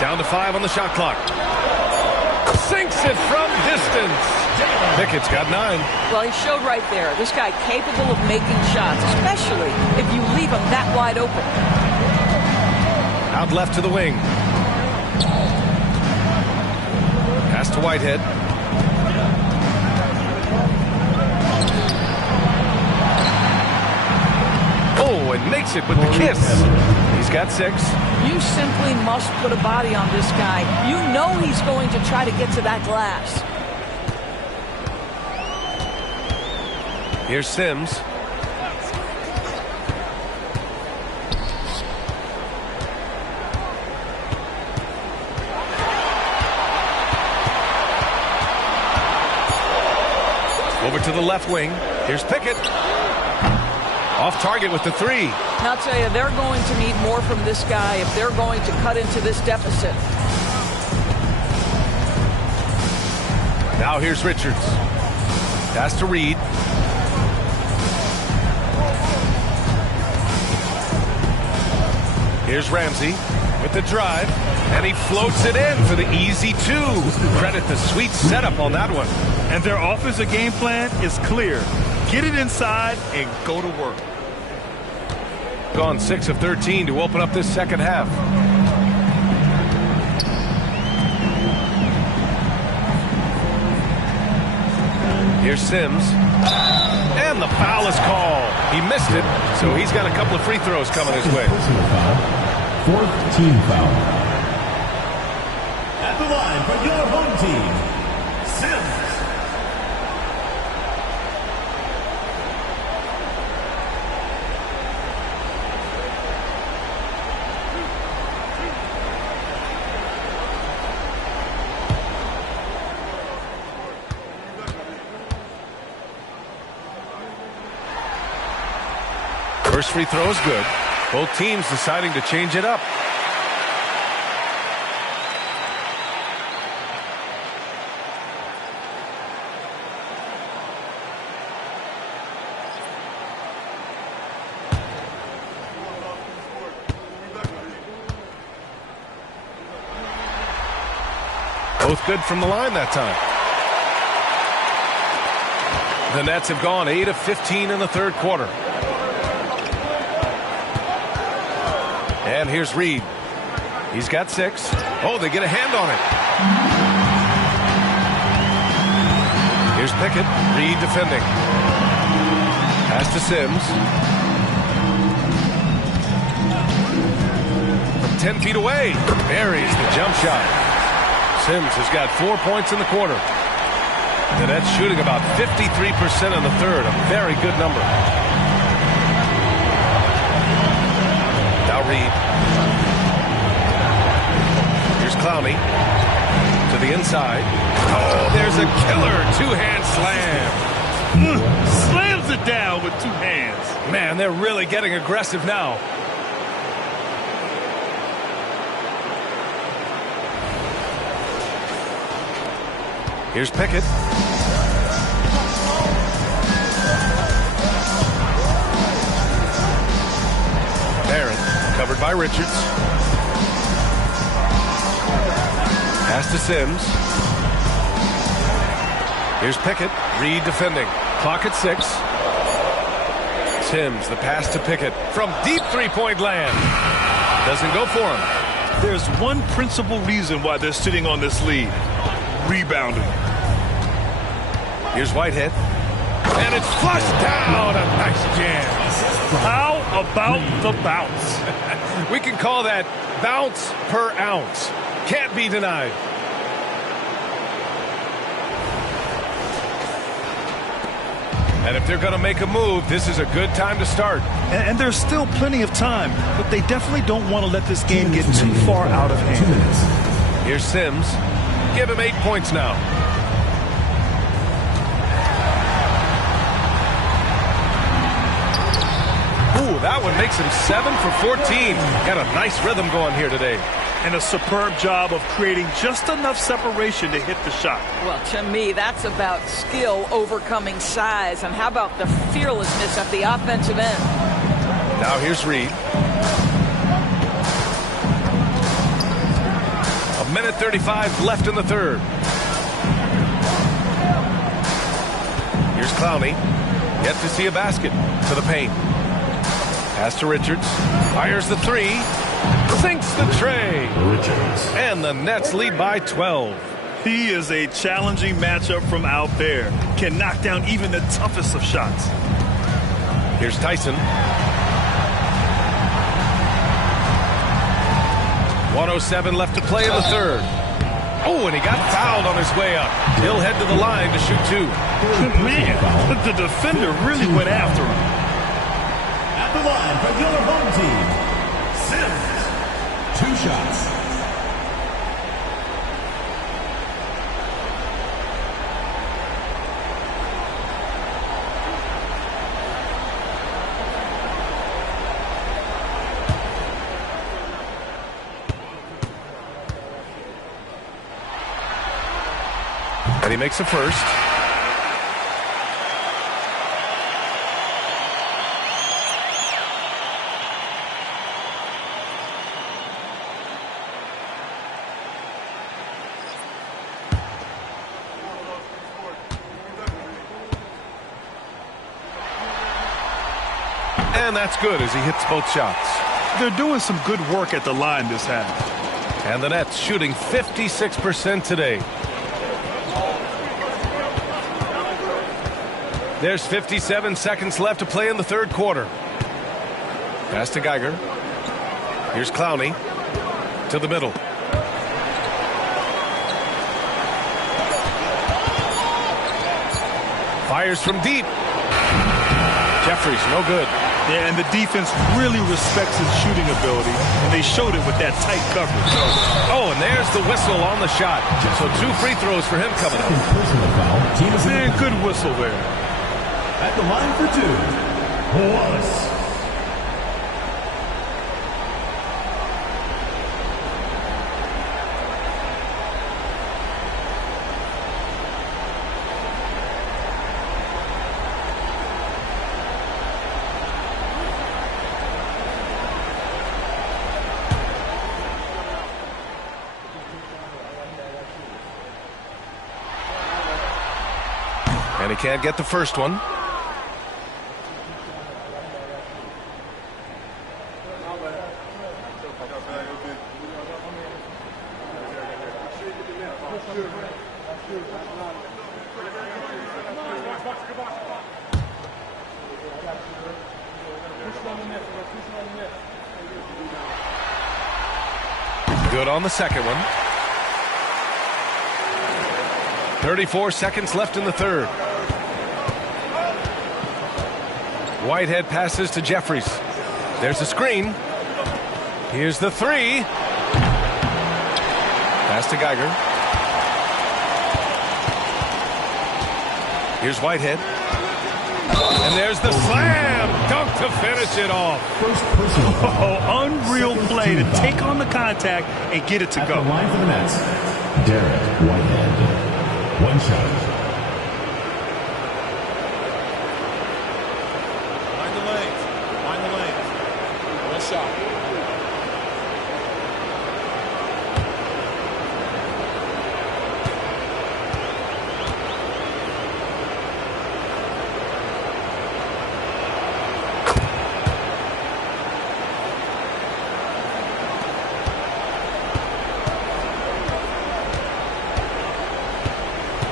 Down to 5 on the shot clock. Sinks it from distance. Pickett's got 9. Well, he showed right there. This guy capable of making shots, especially if you leave him that wide open. Out left to the wing. Pass to Whitehead. Oh, and makes it with the kiss. He's got 6. You simply must put a body on this guy. You know he's going to try to get to that glass. Here's Sims. Over to the left wing. Here's Pickett. Off target with the 3. Now, I'll tell you, they're going to need more from this guy if they're going to cut into this deficit. Now here's Richards. Pass to Reed. Here's Ramsey with the drive, and he floats it in for the easy 2. Credit the sweet setup on that one. And their offensive game plan is clear. Get it inside and go to work. Gone 6 of 13 to open up this second half. Here's Sims. And the foul is called. He missed it, so he's got a couple of free throws coming his way. Fourth team foul. At the line for your home team, Sims. First free throw is good. Both teams deciding to change it up. Both good from the line that time. The Nets have gone 8 of 15 in the third quarter. And here's Reed. He's got 6. Oh, they get a hand on it. Here's Pickett. Reed defending. Pass to Sims. From 10 feet away. Buries the jump shot. Sims has got 4 points in the quarter. The Nets shooting about 53% in the third. A very good number. Now Reed. Here's Clowney to the inside. Oh, there's a killer two-hand slam. Slams it down with 2 hands. Man, they're really getting aggressive now. Here's Pickett. Barron, covered by Richards. Pass to Sims. Here's Pickett. Reed defending. Clock at 6. Sims, the pass to Pickett from deep three-point land. Doesn't go for him. There's one principal reason why they're sitting on this lead. Rebounding. Here's Whitehead. And it's flushed down. A nice jam. How about the bounce? We can call that bounce per ounce. Can't be denied. And if they're going to make a move, this is a good time to start. And there's still plenty of time, but they definitely don't want to let this game get too far out of hand. Here's Sims. Give him 8 points now. Ooh, that one makes him 7 for 14. Got a nice rhythm going here today. And a superb job of creating just enough separation to hit the shot. Well, to me, that's about skill overcoming size. And how about the fearlessness at the offensive end? Now here's Reed. 1:35 left in the third. Here's Clowney. Yet to see a basket to the paint. Pass to Richards. Fires the three. Sinks the tray. Richards. And the Nets lead by 12. He is a challenging matchup from out there. Can knock down even the toughest of shots. Here's Tyson. 1:07 left to play in the third. Oh, and he got fouled on his way up. He'll head to the line to shoot two. Man, the defender really went after him. At the line from your home team, Sims. 2 shots. And he makes a first. And that's good as he hits both shots. They're doing some good work at the line this half. And the Nets shooting 56% today. There's 57 seconds left to play in the third quarter. Pass to Geiger. Here's Clowney to the middle. Fires from deep. Jeffries, no good. Yeah, and the defense really respects his shooting ability, and they showed it with that tight coverage. Oh, and there's the whistle on the shot. So 2 free throws for him coming up. Personal foul. Team is Man, good whistle there. at the line for 2. Wallace. And he can't get the first one. Good on the second one. 34 seconds left in the third. Whitehead passes to Jeffries. There's a screen. Here's the three. Pass to Geiger. Here's Whitehead. And there's the slam dunk to finish it off. First personal foul. Oh, unreal play to take on the contact and get it to At go. the line for the Nets, Derek Whitehead. 1 shot. Find the lanes. Find the lanes. 1 shot.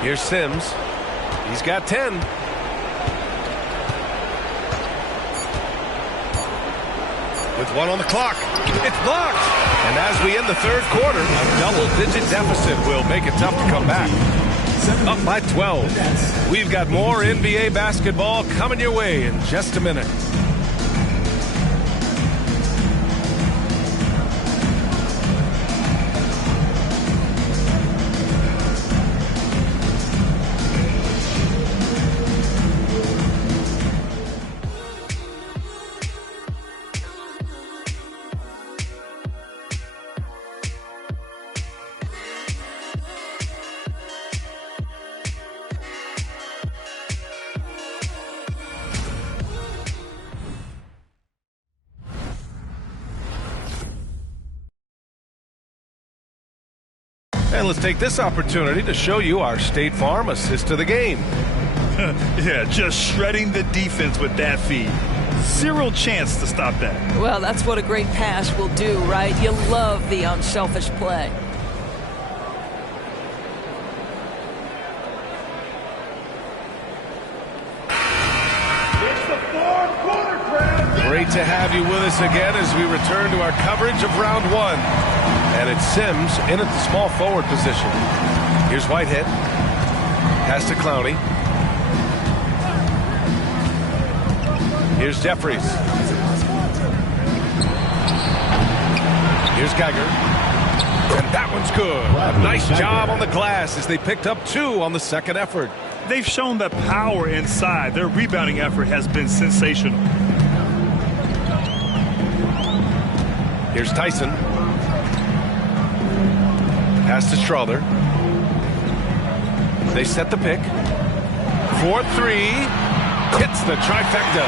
Here's Sims. He's got 10. With 1 on the clock. It's blocked. And as we end the third quarter, a double-digit deficit will make it tough to come back. Up by 12. We've got more NBA basketball coming your way in just a minute. And let's take this opportunity to show you our State Farm assist to the game. Yeah, just shredding the defense with that feed. Zero chance to stop that. Well, that's what a great pass will do, right? You love the unselfish play. Great to have you with us again as we return to our coverage of round one. And it's Sims in at the small forward position. Here's Whitehead. Pass to Clowney. Here's Jeffries. Here's Geiger. And that one's good. A nice job on the glass as they picked up 2 on the second effort. They've shown the power inside. Their rebounding effort has been sensational. Here's Tyson. Pass to Strother. They set the pick. 4-3. Hits the trifecta.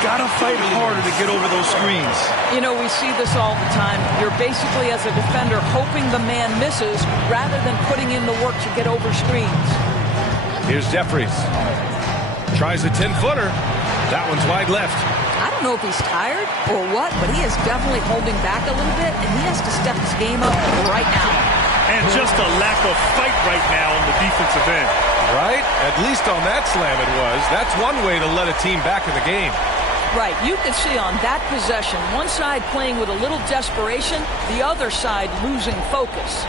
Gotta fight harder to get over those screens. You know, we see this all the time. You're basically, as a defender, hoping the man misses rather than putting in the work to get over screens. Here's Jeffries. Tries a 10-footer. That one's wide left. I don't know if he's tired or what, but he is definitely holding back a little bit, and he has to step his game up right now. And just a lack of fight right now on the defensive end. Right? At least on that slam it was. That's one way to let a team back in the game. Right. You can see on that possession, one side playing with a little desperation, the other side losing focus.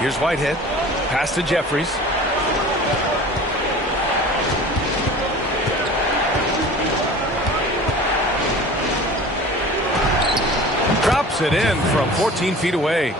Here's Whitehead. Pass to Jeffries. Drops it in from 14 feet away.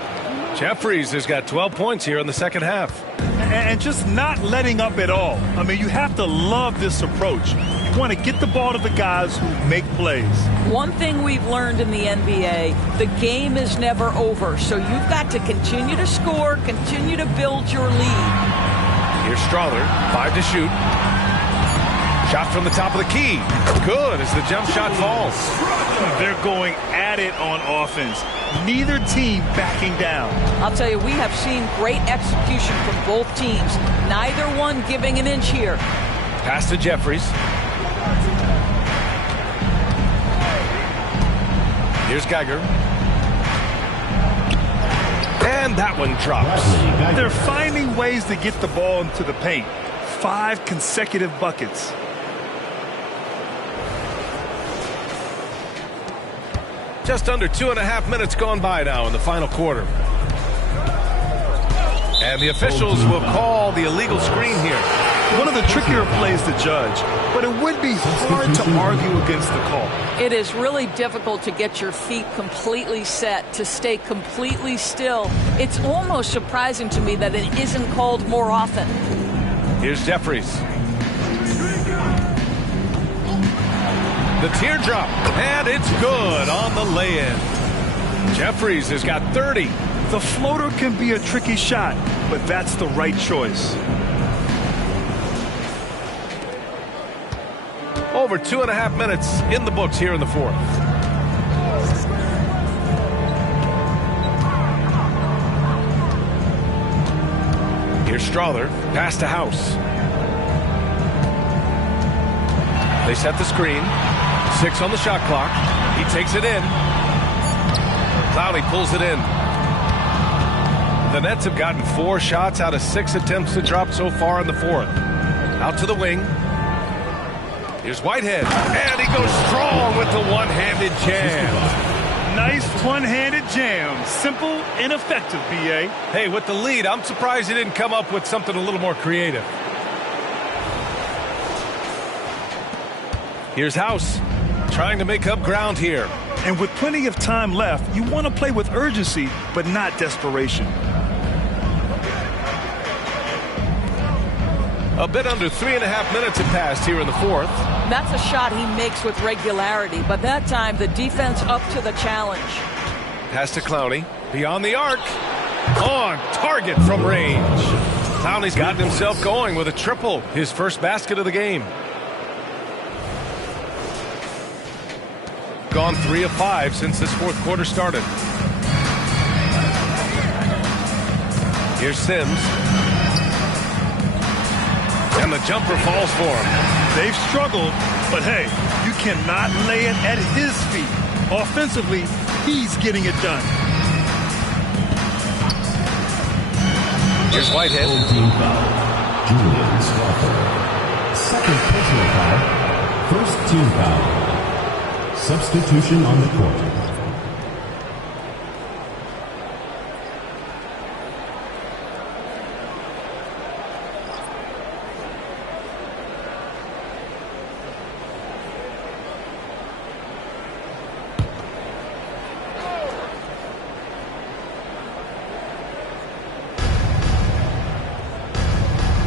Jeffries has got 12 points here in the second half. And just not letting up at all. I mean, you have to love this approach. You want to get the ball to the guys who make plays. One thing we've learned in the NBA, the game is never over. So you've got to continue to score, continue to build your lead. Here's Strother, 5 to shoot. Shot from the top of the key. Good as the jump shot falls. They're going at it on offense. Neither team backing down. I'll tell you, we have seen great execution from both teams. Neither one giving an inch here. Pass to Jeffries. Here's Geiger. And that one drops. They're finding ways to get the ball into the paint. 5 consecutive buckets. Just under 2.5 minutes gone by now in the final quarter. And the officials will call the illegal screen here. One of the trickier plays to judge, but it would be hard to argue against the call. It is really difficult to get your feet completely set, to stay completely still. It's almost surprising to me that it isn't called more often. Here's Jeffries. The teardrop, and it's good on the lay-in. Jeffries has got 30. The floater can be a tricky shot, but that's the right choice. Over 2.5 minutes in the books here in the fourth. Here's Strother, pass to House. They set the screen. 6 on the shot clock. He takes it in. Clowney pulls it in. The Nets have gotten 4 shots out of 6 attempts to drop so far in the fourth. Out to the wing. Here's Whitehead. And he goes strong with the one-handed jam. Nice one-handed jam. Simple and effective, B.A. Hey, with the lead, I'm surprised he didn't come up with something a little more creative. Here's House, trying to make up ground here. And with plenty of time left, you want to play with urgency, but not desperation. A bit under 3.5 minutes have passed here in the fourth. That's a shot he makes with regularity, but that time the defense up to the challenge. Pass to Clowney, beyond the arc. On target from range. Clowney's gotten himself going with a triple, his first basket of the game. Gone 3 of 5 since this fourth quarter started. Here's Sims. And the jumper falls for him. They've struggled, but hey, you cannot lay it at his feet. Offensively, he's getting it done. Here's Whitehead. Team foul. Julian Strawther. Second personal foul. First team foul. Substitution on the court.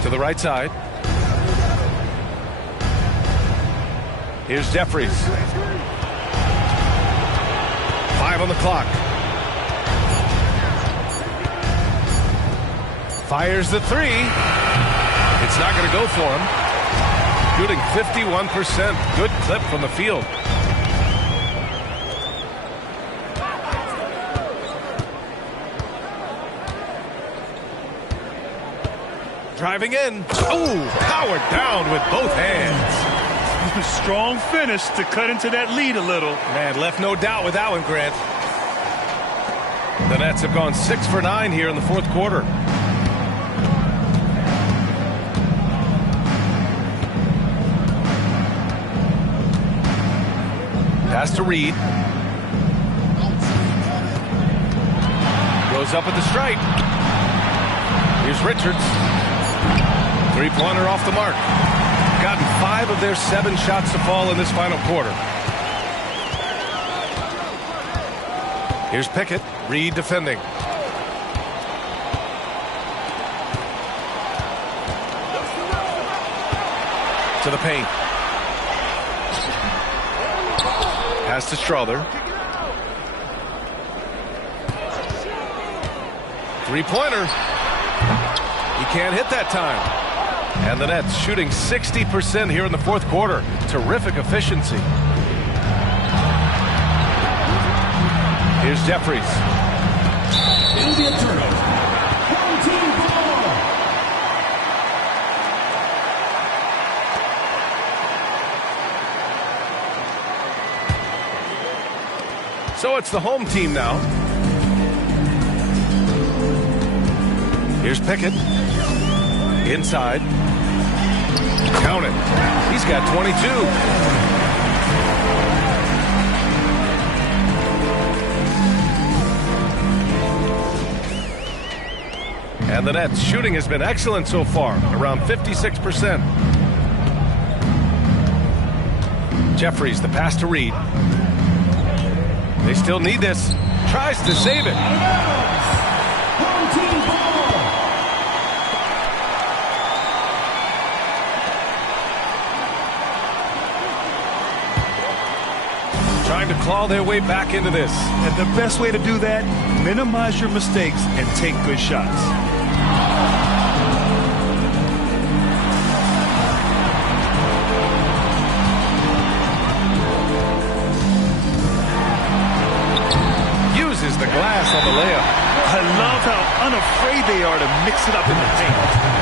To the right side. Here's Jeffries. 5 on the clock. Fires the three. It's not going to go for him. Shooting 51%. Good clip from the field. Driving in. Oh, powered down with both hands. Strong finish to cut into that lead a little. Man, left no doubt with that one, Grant. The Nets have gone 6 for 9 here in the fourth quarter. Pass to Reed. Goes up at the stripe. Here's Richards. Three-pointer off the mark. Gotten 5 of their 7 shots to fall in this final quarter. Here's Pickett. Reed defending. To the paint. Pass to Strawther. Three-pointer. He can't hit that time. And the Nets shooting 60% here in the fourth quarter. Terrific efficiency. Here's Jeffries. It'll be a turnover. Home team ball. So it's the home team now. Here's Pickett. Inside. Count it. He's got 22. And the Nets shooting has been excellent so far, around 56%. Jeffries, the pass to Reed. They still need this. Tries to save it. Home team ball. Trying to claw their way back into this. And the best way to do that, minimize your mistakes and take good shots. Uses the glass on the layup. I love how unafraid they are to mix it up in the paint.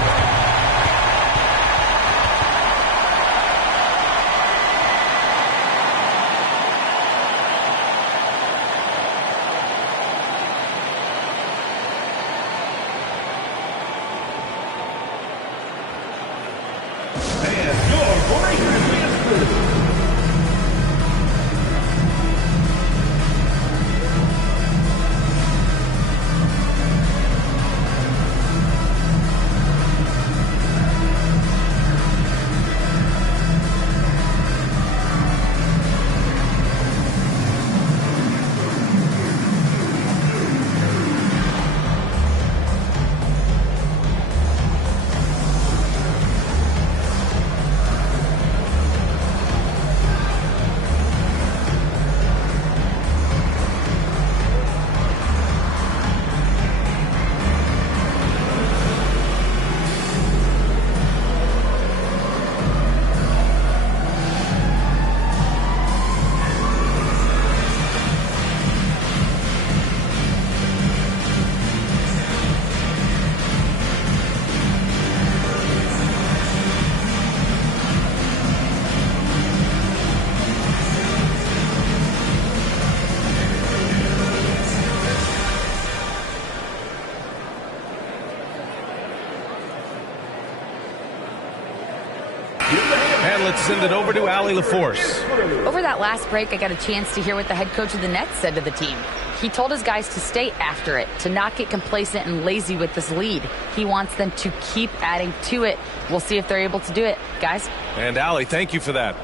And let's send it over to Allie LaForce. Over that last break, I got a chance to hear what the head coach of the Nets said to the team. He told his guys to stay after it, to not get complacent and lazy with this lead. He wants them to keep adding to it. We'll see if they're able to do it, guys. And Allie, thank you for that.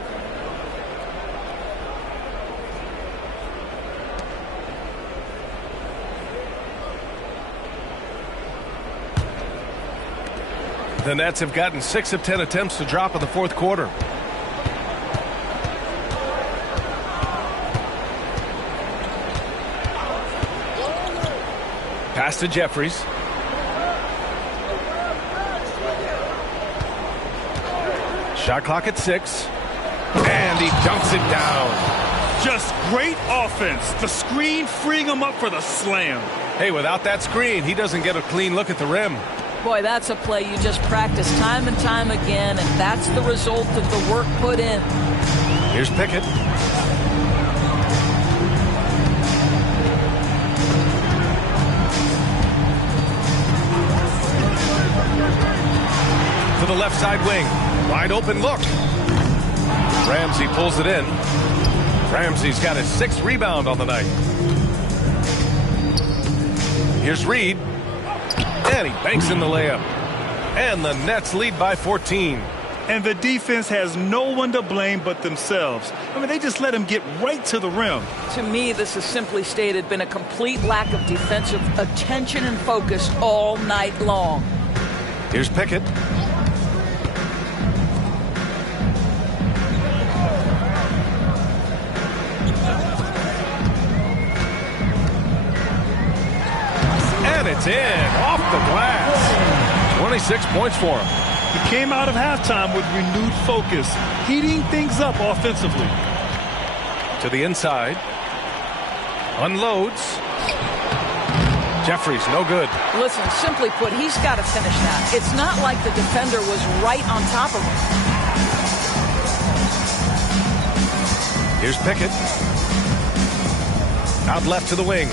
The Nets have gotten 6 of 10 attempts to drop in the fourth quarter. Pass to Jeffries. Shot clock at 6. And he dunks it down. Just great offense. The screen freeing him up for the slam. Hey, without that screen, he doesn't get a clean look at the rim. Boy, that's a play you just practice time and time again, and that's the result of the work put in. Here's Pickett. To the left side wing. Wide open look. Ramsey pulls it in. Ramsey's got his 6th rebound on the night. Here's Reed. And he banks in the layup. And the Nets lead by 14. And the defense has no one to blame but themselves. I mean, they just let him get right to the rim. To me, this has simply stated been a complete lack of defensive attention and focus all night long. Here's Pickett. And it's in, off the glass. 26 points for him. He came out of halftime with renewed focus, heating things up offensively. To the inside. Unloads. Jeffries, no good. Listen, simply put, he's got to finish that. It's not like the defender was right on top of him. Here's Pickett. Out left to the wing.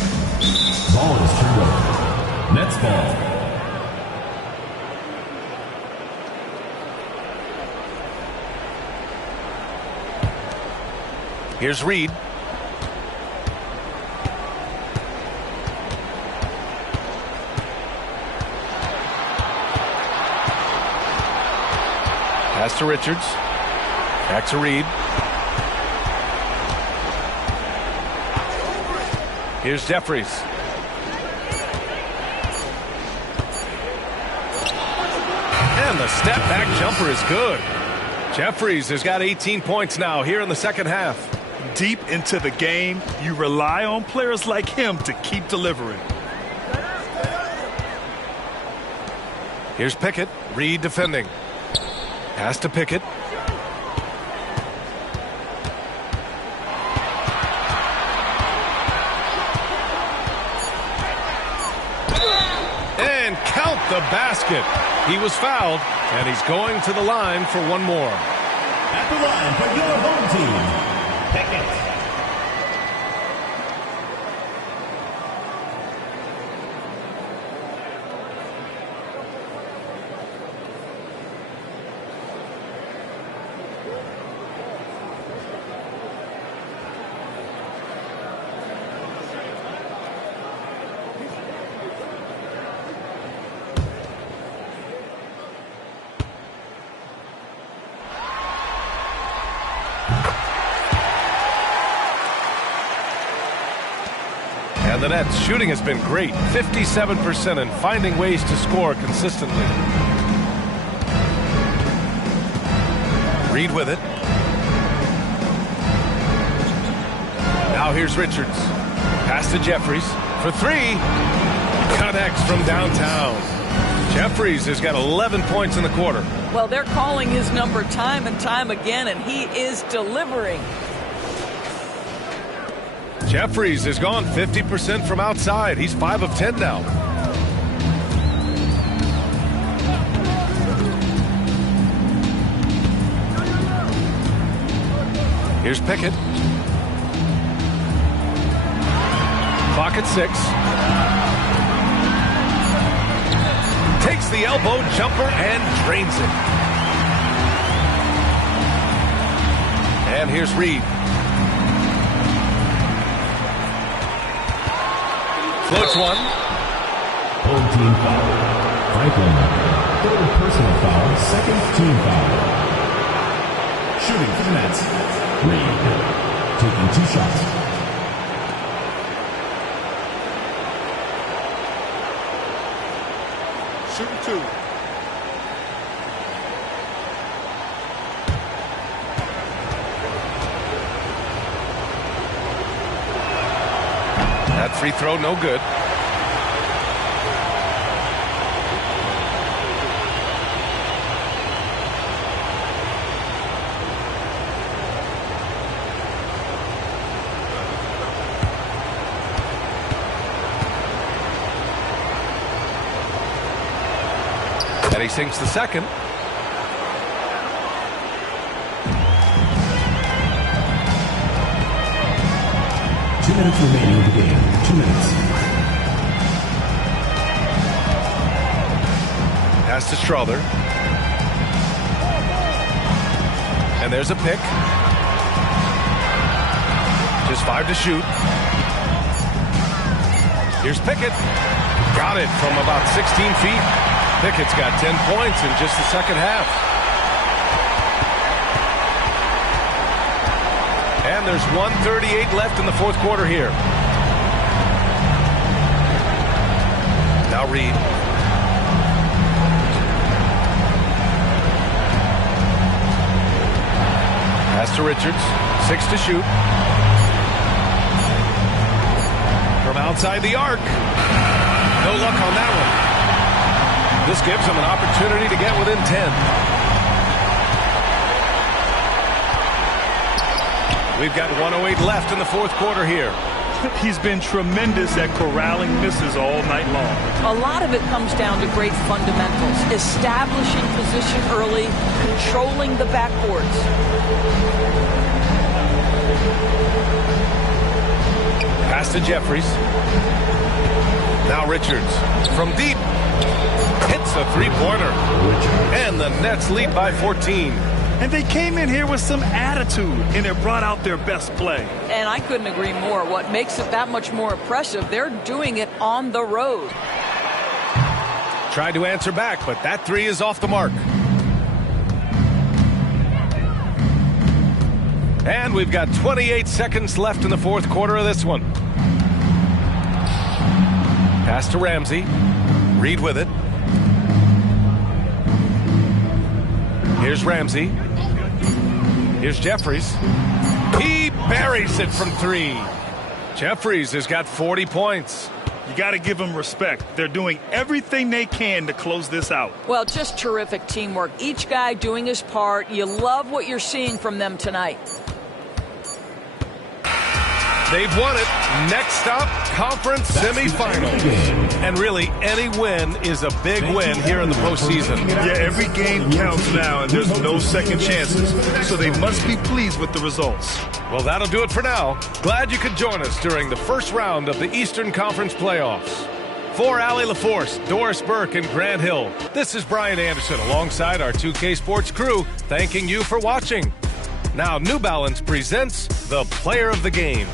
Ball is turned over. Nets ball. Here's Reed. Pass to Richards. Back to Reed. Here's Jeffries. And the step back jumper is good. Jeffries has got 18 points now here in the second half. Deep into the game, you rely on players like him to keep delivering. Here's Pickett. Reed defending. Pass to Pickett. And count the basket. He was fouled, and he's going to the line for one more. At the line for your home team, Pickett. And the Nets' shooting has been great, 57%, and finding ways to score consistently. Reed with it. Now here's Richards. Pass to Jeffries for 3. Connects from downtown. Jeffries has got 11 points in the quarter. Well, they're calling his number time and time again, and he is delivering. Jeffries has gone 50% from outside. He's 5 of 10 now. Here's Pickett. Clock at 6. Takes the elbow jumper and drains it. And here's Reed. Floats one. Old team foul. Franklin. Third personal foul. Second team foul. Shooting for the Nets. Reed. Taking 2 shots. Shooting 2. That free throw, no good. And he sinks the second. Minutes remaining in the game. 2 minutes. Pass to Strother. And there's a pick. Just 5 to shoot. Here's Pickett. Got it from about 16 feet. Pickett's got 10 points in just the second half. And there's 1:38 left in the fourth quarter here. Now Reed. Pass to Richards. 6 to shoot. From outside the arc. No luck on that one. This gives him an opportunity to get within 10. We've got 1:08 left in the fourth quarter here. He's been tremendous at corralling misses all night long. A lot of it comes down to great fundamentals. Establishing position early, controlling the backboards. Pass to Jeffries. Now Richards from deep. Hits a three-pointer. And the Nets lead by 14. And they came in here with some attitude, and it brought out their best play. And I couldn't agree more. What makes it that much more impressive, they're doing it on the road. Tried to answer back, but that three is off the mark. And we've got 28 seconds left in the fourth quarter of this one. Pass to Ramsey. Reed with it. Here's Ramsey. Here's Jeffries. He buries it from 3. Jeffries has got 40 points. You got to give them respect. They're doing everything they can to close this out. Well, just terrific teamwork. Each guy doing his part. You love what you're seeing from them tonight. They've won it. Next stop, conference semifinals. And really, any win is a big win here in the postseason. Yeah, every game counts now, and there's no second chances. So they must be pleased with the results. Well, that'll do it for now. Glad you could join us during the first round of the Eastern Conference playoffs. For Allie LaForce, Doris Burke, and Grant Hill, this is Brian Anderson alongside our 2K Sports crew, thanking you for watching. Now, New Balance presents the Player of the Game.